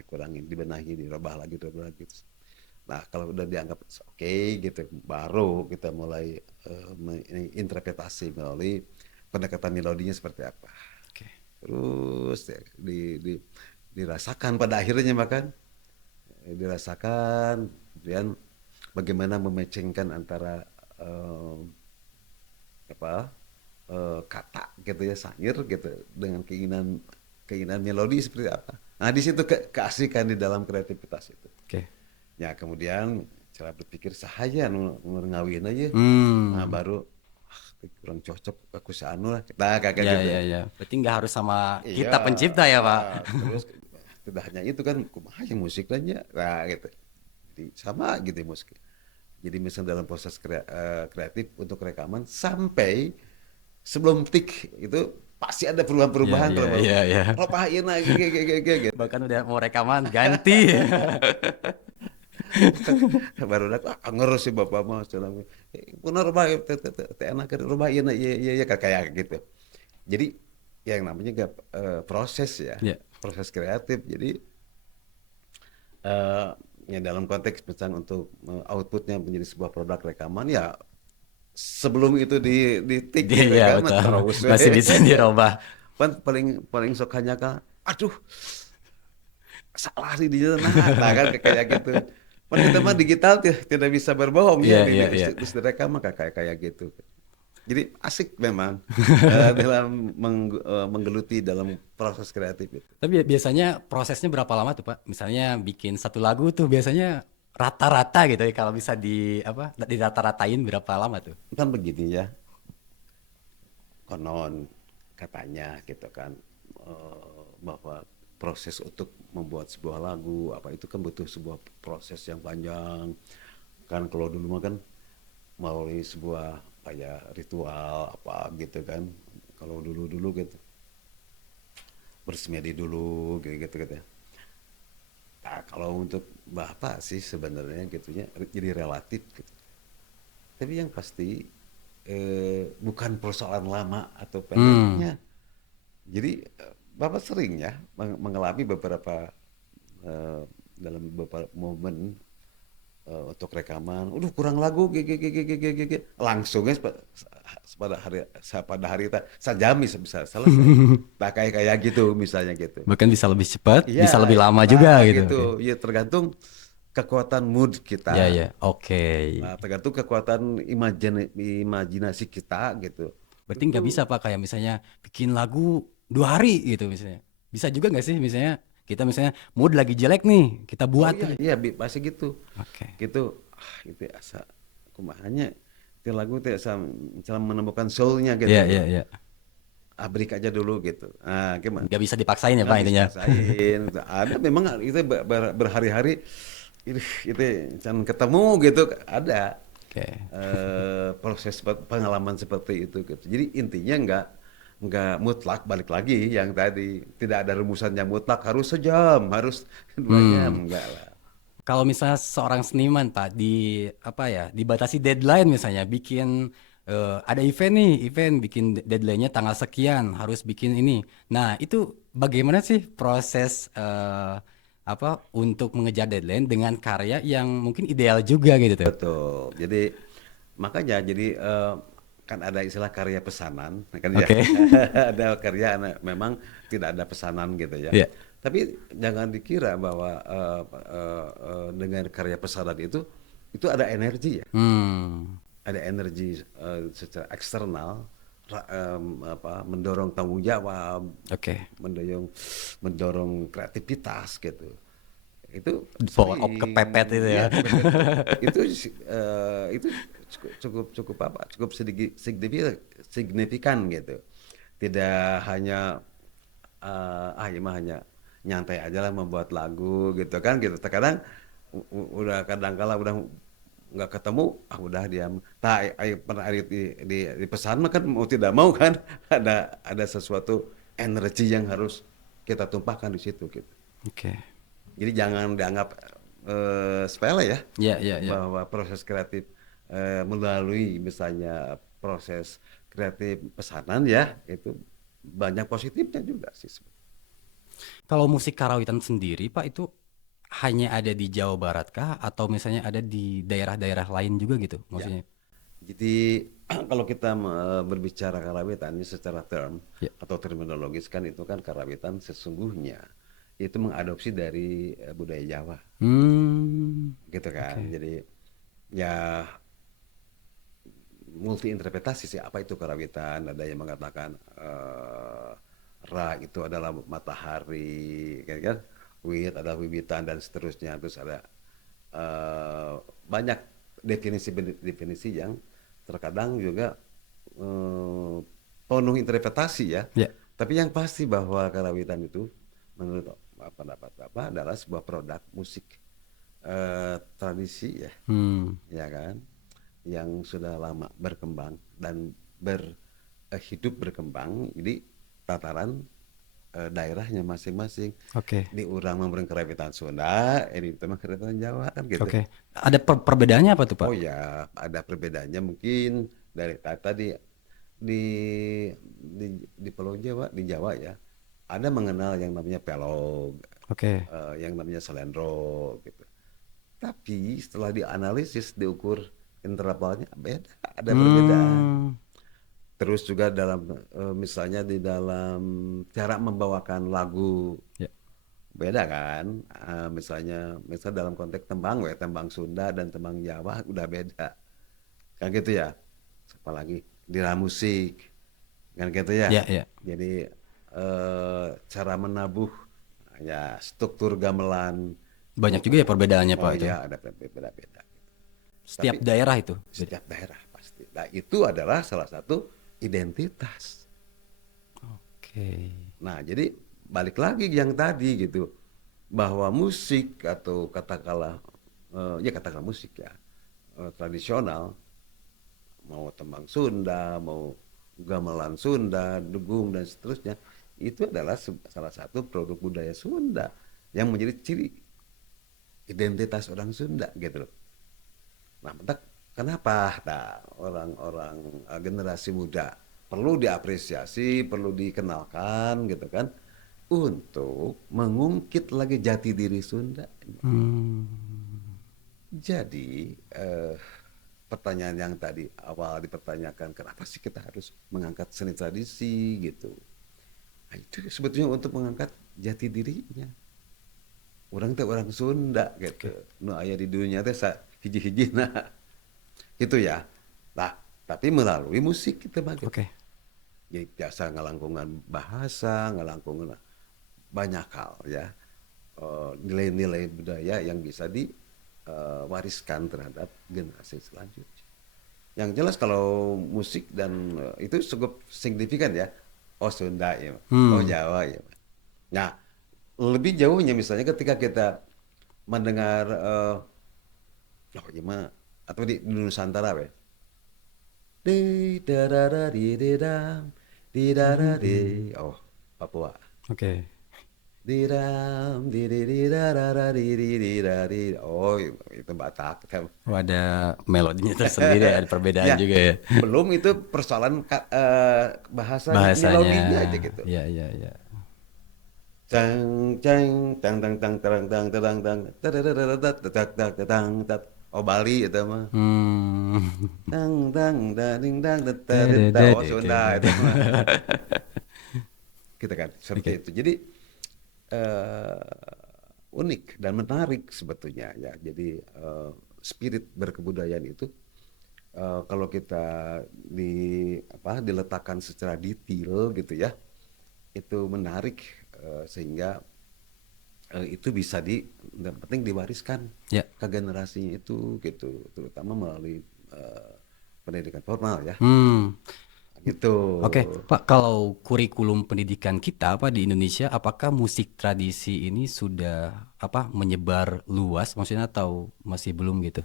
kurangin, dibenahi, dirubah lagi. Nah kalau udah dianggap oke gitu, baru kita mulai interpretasi melalui pendekatan melodinya seperti apa. Oke. Terus ya, dirasakan pada akhirnya bahkan dirasakan, kemudian bagaimana mematchingkan antara eh, apa kata gitu ya syair gitu dengan keinginan keinginan melodi seperti apa. Nah di situ keasikan di dalam kreativitas itu. Oke. Ya kemudian cara berpikir sahaya nu ngawin aja. Nah Hmm. baru kurang cocok aku seanu lah. Nah kayak Ya, gitu. ya, ya. Berarti nggak harus sama Iya, kita pencipta ya Pak. terus tidak hanya itu kan kumaha ya musik lainnya. Nah gitu. Jadi sama gitu ya musik. Jadi misalnya dalam proses kreatif untuk rekaman sampai sebelum tik itu pasti ada Ya, perubahan-perubahan ya, kalau baru ya, ya. ropahin lagi gitu. Bahkan udah mau rekaman ganti. Baru dak ngurus si bapak mah cenah. Puna robah teh enak robah ieu iya kayak gitu. Jadi yang namanya proses ya, Ya. proses kreatif. Jadi eh ya dalam konteks misalnya untuk outputnya menjadi sebuah produk rekaman ya sebelum itu di tik gitu Iya, kan betul. terus Masih bisa dirubah. pan paling paling sok hanya kan aduh salah sih di nah kan kayak gitu pan kita mah digital tidak bisa berbohong ya Iya, iya, iya. di rekam mah kayak kayak gitu Jadi asik memang dalam menggeluti dalam proses kreatif itu. Tapi biasanya prosesnya berapa lama tuh Pak? Misalnya bikin satu lagu tuh biasanya rata-rata gitu ya kalau bisa di apa di rata-ratain berapa lama tuh? Kan begini ya, konon katanya gitu kan, bahwa proses untuk membuat sebuah lagu apa itu kan butuh sebuah proses yang panjang. Kan kalau dulu mah kan melalui sebuah kayak ritual apa gitu kan. Kalau dulu-dulu gitu bersemedi dulu gitu gitu. Nah, kalau untuk Bapak sih sebenarnya gitunya jadi relatif gitu. Tapi yang pasti bukan persoalan lama atau Hmm. pendeknya. Jadi Bapak sering ya mengalami beberapa eh, dalam beberapa momen untuk rekaman, udah kurang lagu, langsung ya pada hari itu sajam bisa selesai. Tak kayak gitu misalnya gitu. Bahkan bisa lebih cepat, Iya, bisa lebih lama juga nah gitu. gitu. Oke. Ya tergantung kekuatan mood kita, Ya ya. Oke. nah, tergantung kekuatan imajinasi kita gitu. Berarti nggak bisa Itu Pak kayak misalnya bikin lagu 2 hari gitu misalnya. Bisa juga nggak sih misalnya kita misalnya mood lagi jelek nih, kita oh buat iya tuh. iya pasti gitu. Oke. Gitu itu asa kumahanya itu lagu itu asa misalnya menemukan soulnya gitu. Iya iya iya. Break aja dulu gitu. Nah, gimana? Nggak bisa dipaksain ya Nggak Pak bisa intinya. paksain. Ada memang itu berhari-hari itu jangan ketemu gitu ada Oke. proses pengalaman seperti itu gitu. Jadi intinya nggak mutlak balik lagi yang tadi tidak ada rumusan yang mutlak harus sejam harus 2 jam Hmm. enggak lah. Kalau misalnya seorang seniman Pak di apa ya dibatasi deadline misalnya bikin ada event nih event bikin deadline-nya tanggal sekian harus bikin ini. Nah itu bagaimana sih proses apa untuk mengejar deadline dengan karya yang mungkin ideal juga gitu tuh? Betul. Jadi makanya jadi kan ada istilah karya pesanan kan ya. Oke. Ada karya memang tidak ada pesanan gitu ya. Iya. Tapi jangan dikira bahwa dengan karya pesanan itu ada energi ya. Hmm. Ada energi secara eksternal mendorong tanggung jawab, Oke. mendorong mendorong kreativitas gitu. Itu Power up sering kepepet itu ya. ya betul. Itu cukup cukup apa? Cukup sedikit signifikan gitu. Tidak hanya ya mah hanya nyantai aja lah membuat lagu gitu kan gitu. Terkadang udah kadang kala udah nggak ketemu udah diam. Tak pernah di pesan mah kan mau tidak mau kan ada sesuatu energi yang harus kita tumpahkan di situ gitu. Oke. Jadi jangan dianggap sepele ya Ya ya ya. bahwa proses kreatif melalui misalnya proses kreatif pesanan ya itu banyak positifnya juga sih. Kalau musik karawitan sendiri Pak itu hanya ada di Jawa Barat kah atau misalnya ada di daerah-daerah lain juga gitu Ya, maksudnya? jadi kalau kita berbicara karawitan ini secara term Ya. atau terminologis kan itu kan karawitan sesungguhnya itu mengadopsi dari budaya Jawa Hmm. gitu kan. Oke. Jadi ya multi interpretasi sih apa itu karawitan. Ada yang mengatakan Ra itu adalah matahari, kan? Wit adalah wiwitan dan seterusnya. Terus ada banyak definisi-definisi yang terkadang juga eh, penuh interpretasi ya. Ya. Tapi yang pasti bahwa karawitan itu menurut pendapat Bapak adalah sebuah produk musik tradisi ya, Hmm. ya kan, yang sudah lama berkembang dan hidup berkembang di tataran daerahnya masing-masing. Oke. Di urang memberi karawitan Sunda, ini teman karawitan Jawa kan gitu. Oke. Ada perbedaannya apa tuh Pak? Oh ya, ada perbedaannya mungkin dari kata di di Pulau Jawa, di Jawa ya, ada mengenal yang namanya pelog, Oke. yang namanya selendro gitu. Tapi setelah dianalisis, diukur intervalnya beda, ada perbedaan. Hmm. Terus juga dalam misalnya di dalam cara membawakan lagu Ya. beda kan. Misal dalam konteks tembang, tembang Sunda dan tembang Jawa udah beda. Kan gitu ya. Apalagi Dira musik, kan gitu ya. Ya, ya. Jadi cara menabuh, ya struktur gamelan, Banyak juga ya perbedaannya oh Pak itu. ya ada beda-beda. Setiap Tapi daerah itu beda. setiap daerah pasti. Nah itu adalah salah satu identitas. Oke. Nah jadi balik lagi yang tadi gitu, bahwa musik atau katakanlah ya katakanlah musik ya tradisional, mau tembang Sunda, mau gamelan Sunda, dugung dan seterusnya, itu adalah salah satu produk budaya Sunda yang menjadi ciri identitas orang Sunda gitu loh. Nah, kenapa nah, orang-orang generasi muda perlu diapresiasi, perlu dikenalkan gitu kan, untuk mengungkit lagi jati diri Sunda. Hmm. Jadi pertanyaan yang tadi awal dipertanyakan, kenapa sih kita harus mengangkat seni tradisi gitu? Nah, itu sebetulnya untuk mengangkat jati dirinya. Orang teh orang Sunda gitu. Oke. Nu aya di dunia teh hiji-hiji nah gitu ya. Nah, tapi melalui musik kita mah gitu. Oke. Jadi biasa ngalangkungan bahasa, ngalangkungan banyak hal ya. Nilai-nilai budaya yang bisa diwariskan terhadap generasi selanjutnya. Yang jelas kalau musik dan itu cukup signifikan ya. Oh Sunda ya, oh Hmm. Jawa ya. Nah, lebih jauhnya misalnya ketika kita mendengar oh gimana atau di Nusantara ya. Di da da da di dam di da da di oh Papua. Oke. Di dam di da da da di da di oh itu Batak. Oh, ada melodinya tersendiri, ada perbedaan Ya, juga ya. belum itu persoalan bahasanya, Bahasanya. melodinya aja gitu. Ya, ya, ya. Cang cang tang tang tang terang tang terang tang tadadadadadat tatak tak tang tat. Oh Bali itu mah. Hmm. Tang tang dading dang dadadada. Oh Dededede, Sunda dedede. itu mah. Gitu kan, seperti Oke. itu. Jadi unik dan menarik sebetulnya ya. Jadi spirit berkebudayaan itu kalau kita diletakkan secara detail gitu ya, itu menarik sehingga itu bisa yang penting diwariskan Ya. ke generasinya itu gitu, terutama melalui pendidikan formal ya, Hmm. gitu. Oke, Pak, kalau kurikulum pendidikan kita apa di Indonesia, apakah musik tradisi ini sudah apa menyebar luas maksudnya atau masih belum gitu?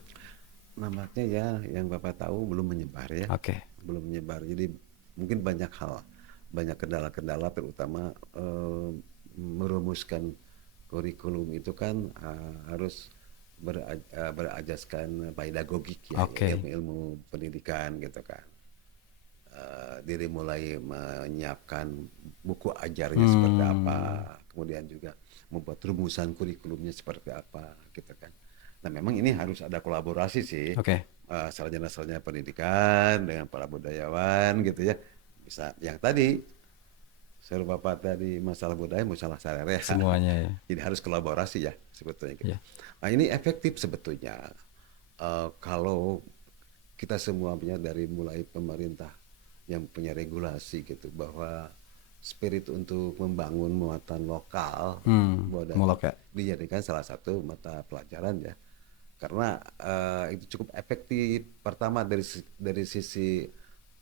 Nampaknya ya yang Bapak tahu belum menyebar ya, Oke. belum menyebar. Jadi mungkin banyak hal, banyak kendala-kendala terutama merumuskan kurikulum itu kan harus berajaskan pedagogik ya, Oke. ilmu-ilmu pendidikan gitu kan. Diri mulai menyiapkan buku ajarnya seperti Hmm. apa, kemudian juga membuat rumusan kurikulumnya seperti apa, gitu kan. Nah, memang ini harus ada kolaborasi sih, Oke. sarjana-sarjana pendidikan dengan para budayawan, gitu ya. Bisa yang tadi, seru Bapak tadi masalah budaya, masalah sarere, Semuanya ya. jadi harus kolaborasi ya sebetulnya gitu. Ya. Nah, ini efektif sebetulnya kalau kita semua punya dari mulai pemerintah yang punya regulasi gitu bahwa spirit untuk membangun muatan lokal dan Mulak ya. dijadikan salah satu mata pelajaran ya, karena itu cukup efektif. Pertama dari sisi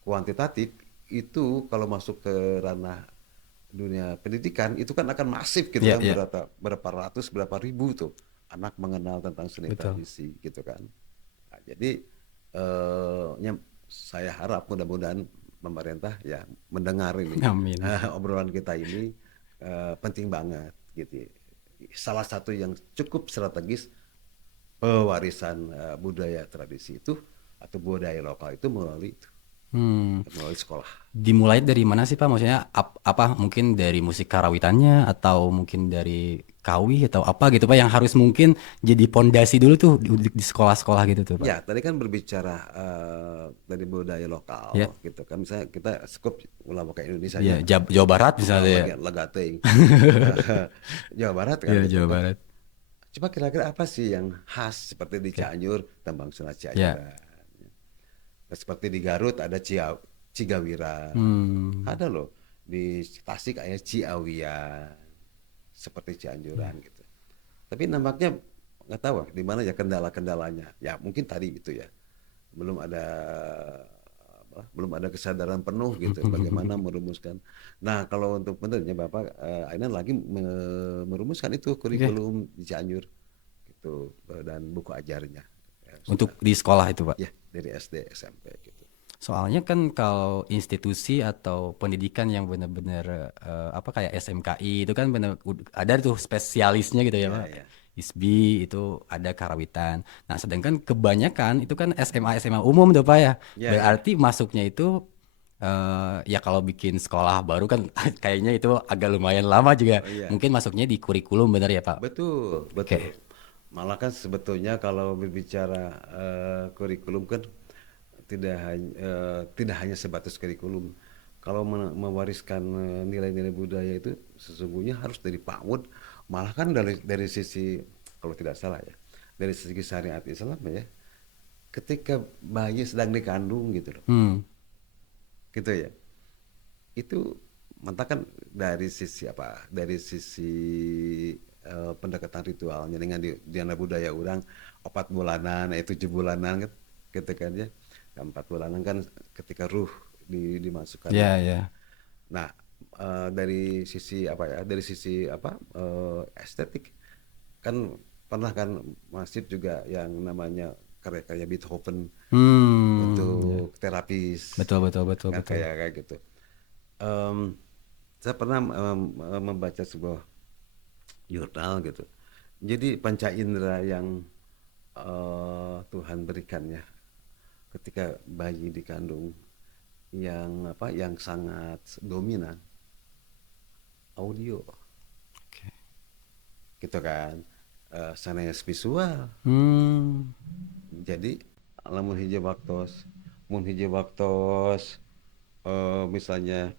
kuantitatif itu kalau masuk ke ranah dunia pendidikan itu kan akan masif gitu Ya, kan, ya. berapa ratus berapa ribu tuh anak mengenal tentang seni Betul. tradisi gitu kan. Nah, jadi saya harap mudah-mudahan pemerintah ya mendengar ini Amin. obrolan kita ini penting banget gitu. Salah satu yang cukup strategis pewarisan budaya tradisi itu atau budaya lokal itu Hmm. melalui sekolah. Dimulai dari mana sih Pak? Maksudnya apa mungkin dari musik karawitannya atau mungkin dari kawi atau apa gitu Pak yang harus mungkin jadi pondasi dulu tuh di sekolah-sekolah gitu tuh Pak. Ya, tadi kan berbicara dari budaya Ya. lokal gitu kan. Misalnya kita skup ulah pakai Ya, Indonesianya Jawa Barat misalnya ya. lagi Legating. Jawa Barat kan Ya, gitu. Jawa Nah, Barat. coba kira-kira apa sih yang khas seperti di Oke. Cianjur, Tembang Sungai Ya. Cianjuran. Seperti di Garut ada Cigawira, Hmm. ada loh di Tasik kayak Ciawian, seperti Cianjuran gitu. Tapi nampaknya nggak tahu di mana ya kendala-kendalanya. Ya mungkin tadi itu ya, belum ada belum ada kesadaran penuh gitu bagaimana merumuskan. Nah kalau untuk benernya Bapak Ainan lagi merumuskan itu Oke. kurikulum di Cianjur gitu dan buku ajarnya ya, sudah Untuk di sekolah itu, Pak. ya dari SD SMP gitu. Soalnya kan kalau institusi atau pendidikan yang benar-benar apa kayak SMKI itu kan benar ada tuh spesialisnya gitu ya Ya Pak. ya ISBI itu ada karawitan. Nah, sedangkan kebanyakan itu kan SMA SMA umum tuh Pak ya. ya ya. Berarti masuknya itu ya kalau bikin sekolah baru kan kayaknya itu agak lumayan lama juga. Oh iya. Mungkin masuknya di kurikulum benar ya Pak. Betul, Oke. betul. Malah kan sebetulnya kalau berbicara kurikulum kan tidak hanya sebatas kurikulum. Kalau mewariskan nilai-nilai budaya itu sesungguhnya harus dari PAUD, malah kan dari sisi kalau tidak salah ya, dari segi syariat Islam ya, ketika bayi sedang dikandung gitu loh, Hmm. gitu ya. Itu mentakan dari sisi apa? Dari sisi pendekatan ritualnya dengan di budaya orang 4 bulanan, 7 bulanan kan, gitu kan ya. 4 bulanan kan ketika ruh dimasukkan Ya, gitu. ya. Nah, dari sisi apa ya? Dari sisi apa? Estetik kan pernah kan masif juga yang namanya karya-karya Beethoven Ya. untuk terapis Betul, betul, betul, kan betul. kayak gitu. Em, saya pernah membaca sebuah jurnal gitu. Jadi panca indera yang Tuhan berikannya ketika bayi dikandung yang apa yang sangat dominan audio Oke. gitu kan. Sanes visual. Hmm. Jadi lamun hiji waktos misalnya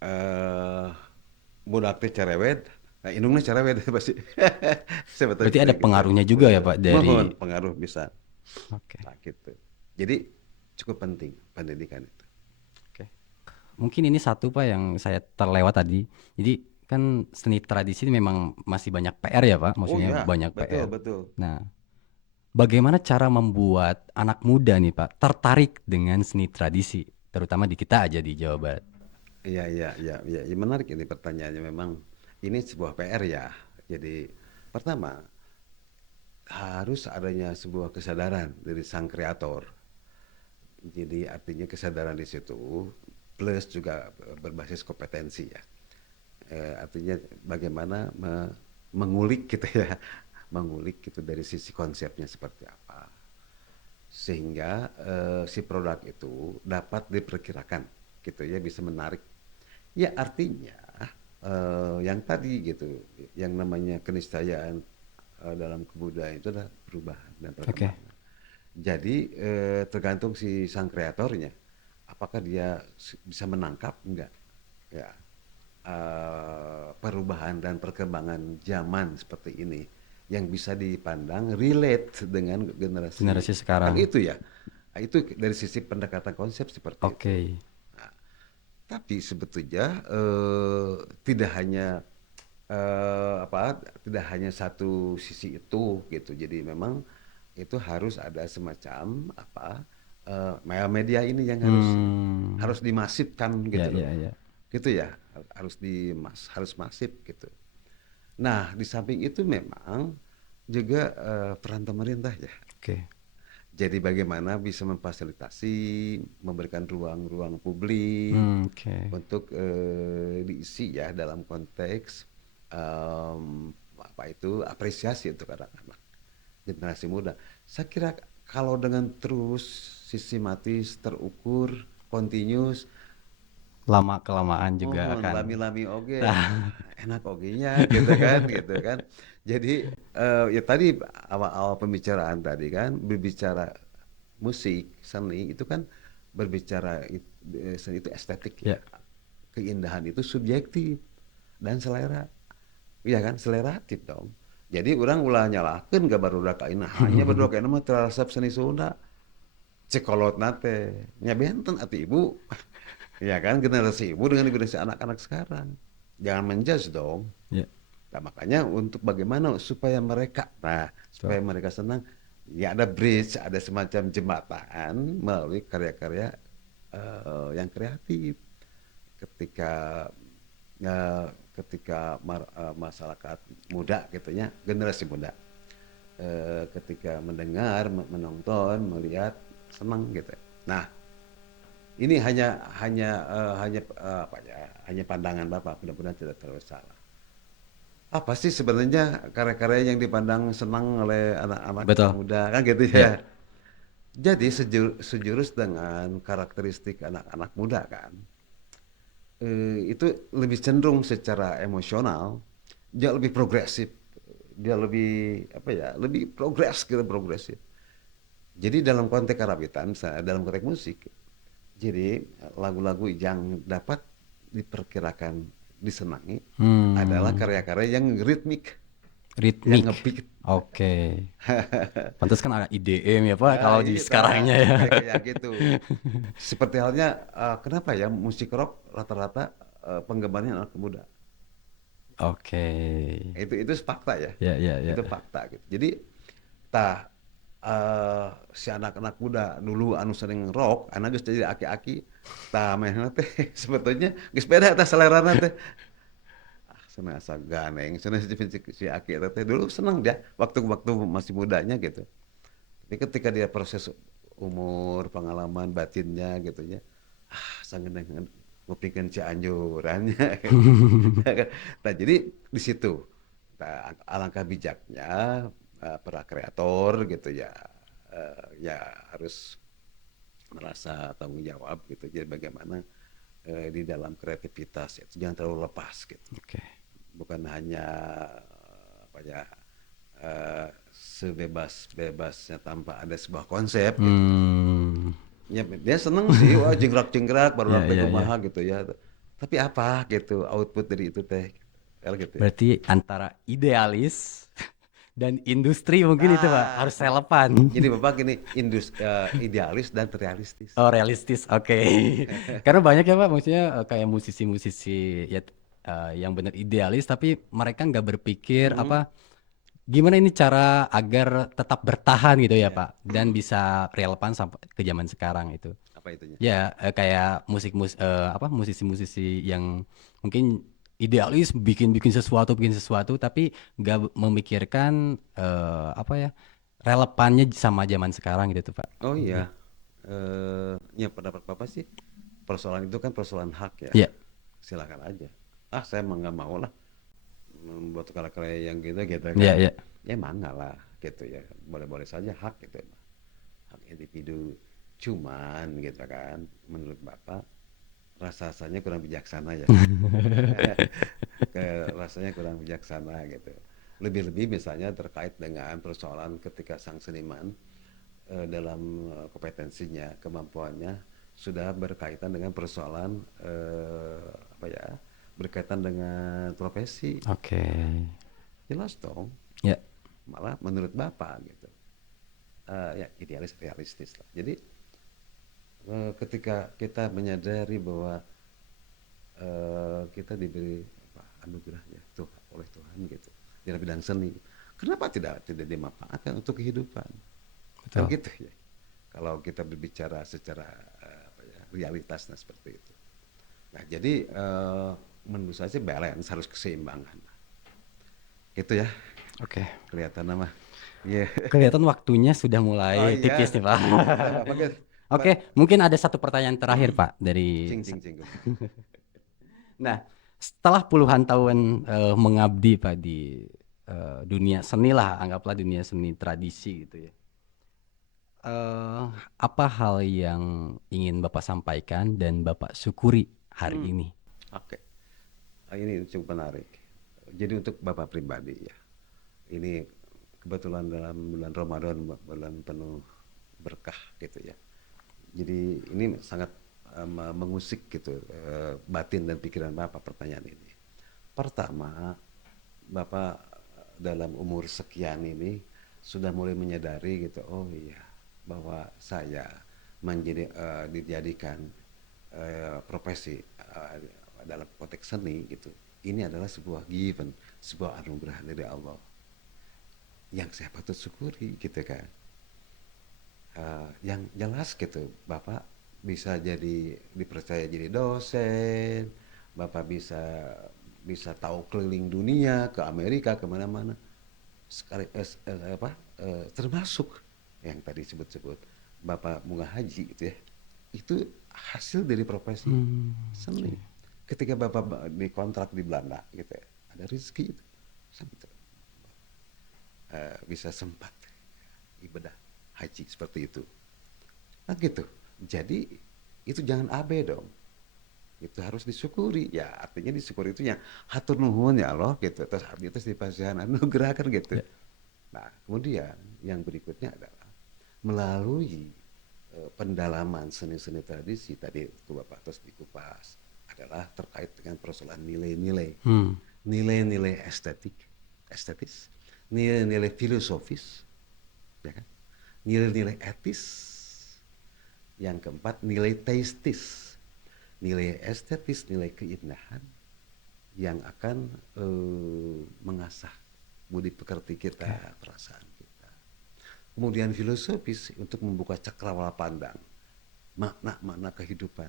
eh budak teh cerewet, nah indungnya cerewet pasti. Berarti Sebetulnya ada gitu. pengaruhnya juga ya Pak Mohon dari. pengaruh bisa. Oke. Nah, gitu. Jadi cukup penting pendidikan itu. Oke. Mungkin ini satu Pak yang saya terlewat tadi. Jadi kan seni tradisi ini memang masih banyak PR ya Pak, Oh maksudnya ya, banyak betul PR. betul. Nah, bagaimana cara membuat anak muda nih Pak tertarik dengan seni tradisi, terutama di kita aja di Jawa Barat? Iya iya iya iya. Ya, menarik ini pertanyaannya memang ini sebuah PR ya. Jadi pertama harus adanya sebuah kesadaran dari sang kreator. Jadi artinya kesadaran di situ plus juga berbasis kompetensi ya. Artinya bagaimana mengulik gitu ya, mengulik gitu dari sisi konsepnya seperti apa, sehingga si produk itu dapat diperkirakan gitu ya, bisa menarik. Ya artinya yang tadi gitu, yang namanya keniscayaan dalam kebudayaan itu adalah perubahan dan Oke. perkembangan. Jadi tergantung si sang kreatornya, apakah dia bisa menangkap enggak ya perubahan dan perkembangan zaman seperti ini yang bisa dipandang relate dengan generasi Generasi kan sekarang. itu ya. Nah, itu dari sisi pendekatan konsep seperti itu. Oke. Nah, tapi sebetulnya tidak hanya tidak hanya satu sisi itu gitu. Jadi memang itu harus ada semacam media ini yang harus Hmm. harus dimasifkan Ya, gitu loh. ya, ya. Gitu ya, harus masif gitu. Nah, di samping itu memang juga peran pemerintah ya. Oke. Jadi bagaimana bisa memfasilitasi, memberikan ruang-ruang publik Oke. untuk diisi ya dalam konteks apa itu apresiasi untuk anak-anak generasi muda. Saya kira kalau dengan terus sistematis, terukur, continuous, Lama kelamaan juga mohon akan. lami-lami oge enak ogenya gitu kan. Jadi ya tadi awal-awal pembicaraan tadi kan berbicara musik seni itu kan berbicara seni itu estetik ya, Ya. keindahan itu subjektif dan selera, iya kan seleratif dong. Jadi orang ulah nyalahkan gak baru kain hanya baru kain mah terasap seni Sunda cekolot nate nya benten atuh ibu. Ya kan, generasi ibu dengan generasi anak-anak sekarang. Jangan menjudge dong. Ya, Nah, makanya untuk bagaimana supaya betul. mereka senang, ya ada bridge, ada semacam jembatan melalui karya-karya yang kreatif. Ketika masyarakat muda gitu ya, generasi muda, ketika mendengar, menonton, melihat, senang gitu. Nah, ini hanya pandangan Bapak, mudah-mudahan tidak terlalu salah. Apa sih sebenarnya karya-karya yang dipandang senang oleh anak-anak Betul. muda kan gitu Ya. ya. Jadi sejurus dengan karakteristik anak-anak muda kan. Itu lebih cenderung secara emosional, dia lebih progresif, dia lebih apa ya, lebih progresif. Jadi dalam konteks karawitan, dalam konteks musik, jadi lagu-lagu yang dapat diperkirakan disenangi adalah Hmm, karya-karya yang ritmik, yang ritmik. ngebeat. Oke. Pantas kan ada IDM ya Pak Ah, kalau di iya, sekarangnya ya. kayak gitu. Seperti halnya kenapa ya musik rock rata-rata penggemarnya anak muda. Oke. Itu fakta ya. Ya, ya, Itu ya. fakta gitu. Jadi tah si anak-anak muda dulu anu sering rock, anak geus jadi aki-aki, tah mainna teh sebetulnya geus beda tah selerana teh. Senang asa ganeng, senang si aki teh dulu senang dia waktu-waktu masih mudanya gitu. Tapi ketika dia proses umur, pengalaman batinnya gitu ya, sangat ngupikeun Cianjurannya. Nah, jadi di situ alangkah bijaknya para kreator gitu ya, ya harus merasa tanggung jawab gitu. Jadi bagaimana di dalam kreativitas itu jangan terlalu lepas gitu. Oke. Bukan hanya apa ya, sebebas-bebasnya tanpa ada sebuah konsep gitu. Hmm. Ya, dia seneng sih, wah jengkrak-jengkrak baru Ya, nanti ya, ya. kumaha gitu ya. Tapi apa gitu output dari itu teh, kalau gitu ya. Berarti antara idealis dan industri mungkin itu Pak Nah, harus relevan. jadi bapak gini, idealis dan realistis. Oh realistis, oke. Karena banyak ya Pak, maksudnya kayak musisi-musisi ya yang benar idealis, tapi mereka nggak berpikir Mhm, apa gimana ini cara agar tetap bertahan gitu ya ya. Pak, dan bisa relevan sampai ke zaman sekarang itu. Apa itunya? Ya kayak apa musisi-musisi yang mungkin idealis bikin sesuatu, tapi nggak memikirkan apa ya relevannya sama zaman sekarang gitu tuh Pak. Oh iya, ya pendapat bapak sih, persoalan itu kan persoalan hak ya. Ya, Silakan aja. Ah, saya emang nggak mau lah membuat karya yang gitu gitu ya, kan. ya. Ya emang nggak lah gitu ya. Boleh-boleh saja hak gitu emang. Hak individu. Cuman gitu kan, menurut bapak rasanya kurang bijaksana ya. Rasanya kurang bijaksana gitu. Lebih-lebih misalnya terkait dengan persoalan ketika sang seniman dalam kompetensinya, kemampuannya sudah berkaitan dengan persoalan apa ya, berkaitan dengan profesi. Oke. Jelas dong. Ya. Malah menurut Bapak gitu. Ya idealis realistis lah. Jadi ketika kita menyadari bahwa kita diberi apa, anugerah ya tuh oleh Tuhan gitu dalam bidang seni, kenapa tidak dimanfaatkan untuk kehidupan, kan Betul. gitu ya. Kalau kita berbicara secara apa ya, realitasnya seperti itu. Nah jadi menurut saya sih balance, harus keseimbangan gitu ya, Oke. kelihatan nama. Iya. Kelihatan waktunya sudah Oh mulai iya, tipis nih, Pak. nggak apa-apa kan. Oke, mungkin ada satu pertanyaan terakhir, Pak, dari Cing cing cing Gus. Nah, setelah puluhan tahun mengabdi, Pak, di dunia seni lah, anggaplah dunia seni tradisi gitu ya. Eh, apa hal yang ingin Bapak sampaikan dan Bapak syukuri hari Hmm, ini? oke. Ini cukup menarik. Jadi untuk Bapak pribadi ya, ini kebetulan dalam bulan Ramadan, bulan penuh berkah gitu ya. Jadi ini sangat mengusik gitu batin dan pikiran Bapak pertanyaan ini. Pertama, Bapak dalam umur sekian ini sudah mulai menyadari gitu, oh iya, bahwa saya dijadikan profesi dalam konteks seni gitu, ini adalah sebuah given, sebuah anugerah dari Allah yang saya patut syukuri gitu kan. Yang jelas gitu, Bapak bisa dipercaya jadi dosen, Bapak bisa tahu keliling dunia, ke Amerika, kemana-mana, termasuk yang tadi sebut-sebut Bapak Bunga Haji gitu ya, itu hasil dari profesi seni. Ketika Bapak dikontrak di Belanda gitu ya, ada rezeki itu, bisa sempat ibadah haji seperti itu. Nah gitu. Jadi itu jangan abe dong. Itu harus disyukuri. Ya artinya disyukuri itu yang hatur nuhun ya Allah gitu. Terus itu dipasihan anugerah kan gitu. Ya. Nah kemudian yang berikutnya adalah melalui pendalaman seni-seni tradisi tadi itu Bapak terus dikupas adalah terkait dengan persoalan nilai-nilai. Nilai-nilai estetis, nilai-nilai filosofis, ya kan? Nilai-nilai etis, yang keempat nilai teistis, nilai estetis, nilai keindahan yang akan mengasah budi pekerti kita, perasaan kita. Kemudian filosofis untuk membuka cakrawala pandang, makna-makna kehidupan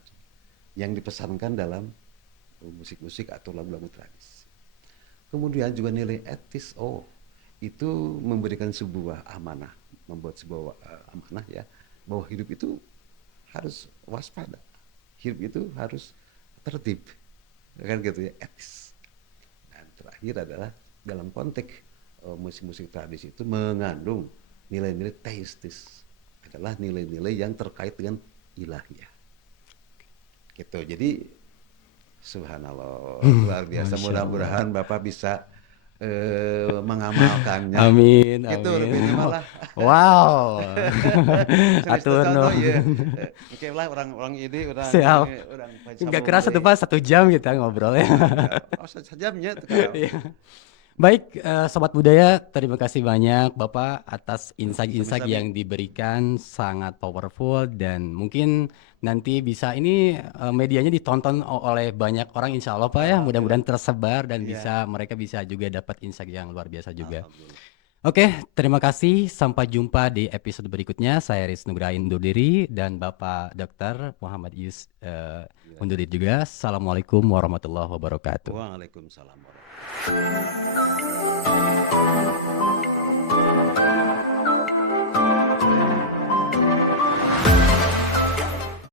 yang dipesankan dalam musik-musik atau lagu-lagu tradisi. Kemudian juga nilai etis, itu memberikan sebuah amanah, membuat sebuah amanah ya, bahwa hidup itu harus waspada, hidup itu harus tertib, kan gitu ya, etis. Dan terakhir adalah dalam konteks musik-musik tradisi itu mengandung nilai-nilai teistis, adalah nilai-nilai yang terkait dengan ilahiyah. Gitu. Jadi subhanallah, luar biasa. Mudah-mudahan Bapak bisa mengamalkannya. Amin, Gitu amin. lebih malah. Wow. Serius Atur contoh nuhun. ya. Oke lah orang-orang ini Siap. orang Nggak kerasa tuh Pak, 1 jam kita ngobrol ya. sajamnya sekarang. Iya. Baik, Sobat Budaya, terima kasih banyak Bapak atas insight-insight Sami-sami. yang diberikan, sangat powerful dan mungkin nanti bisa ini medianya ditonton oleh banyak orang insya Allah Pak ya, Alhamdulillah. mudah-mudahan tersebar dan Iya. mereka bisa juga dapat insight yang luar biasa juga. Alhamdulillah. Oke, terima kasih. Sampai jumpa di episode berikutnya. Saya Riz Nugraha undur diri dan Bapak Dr. Muhammad Yus undur diri juga. Assalamualaikum warahmatullahi wabarakatuh. Waalaikumsalam warahmatullahi wabarakatuh.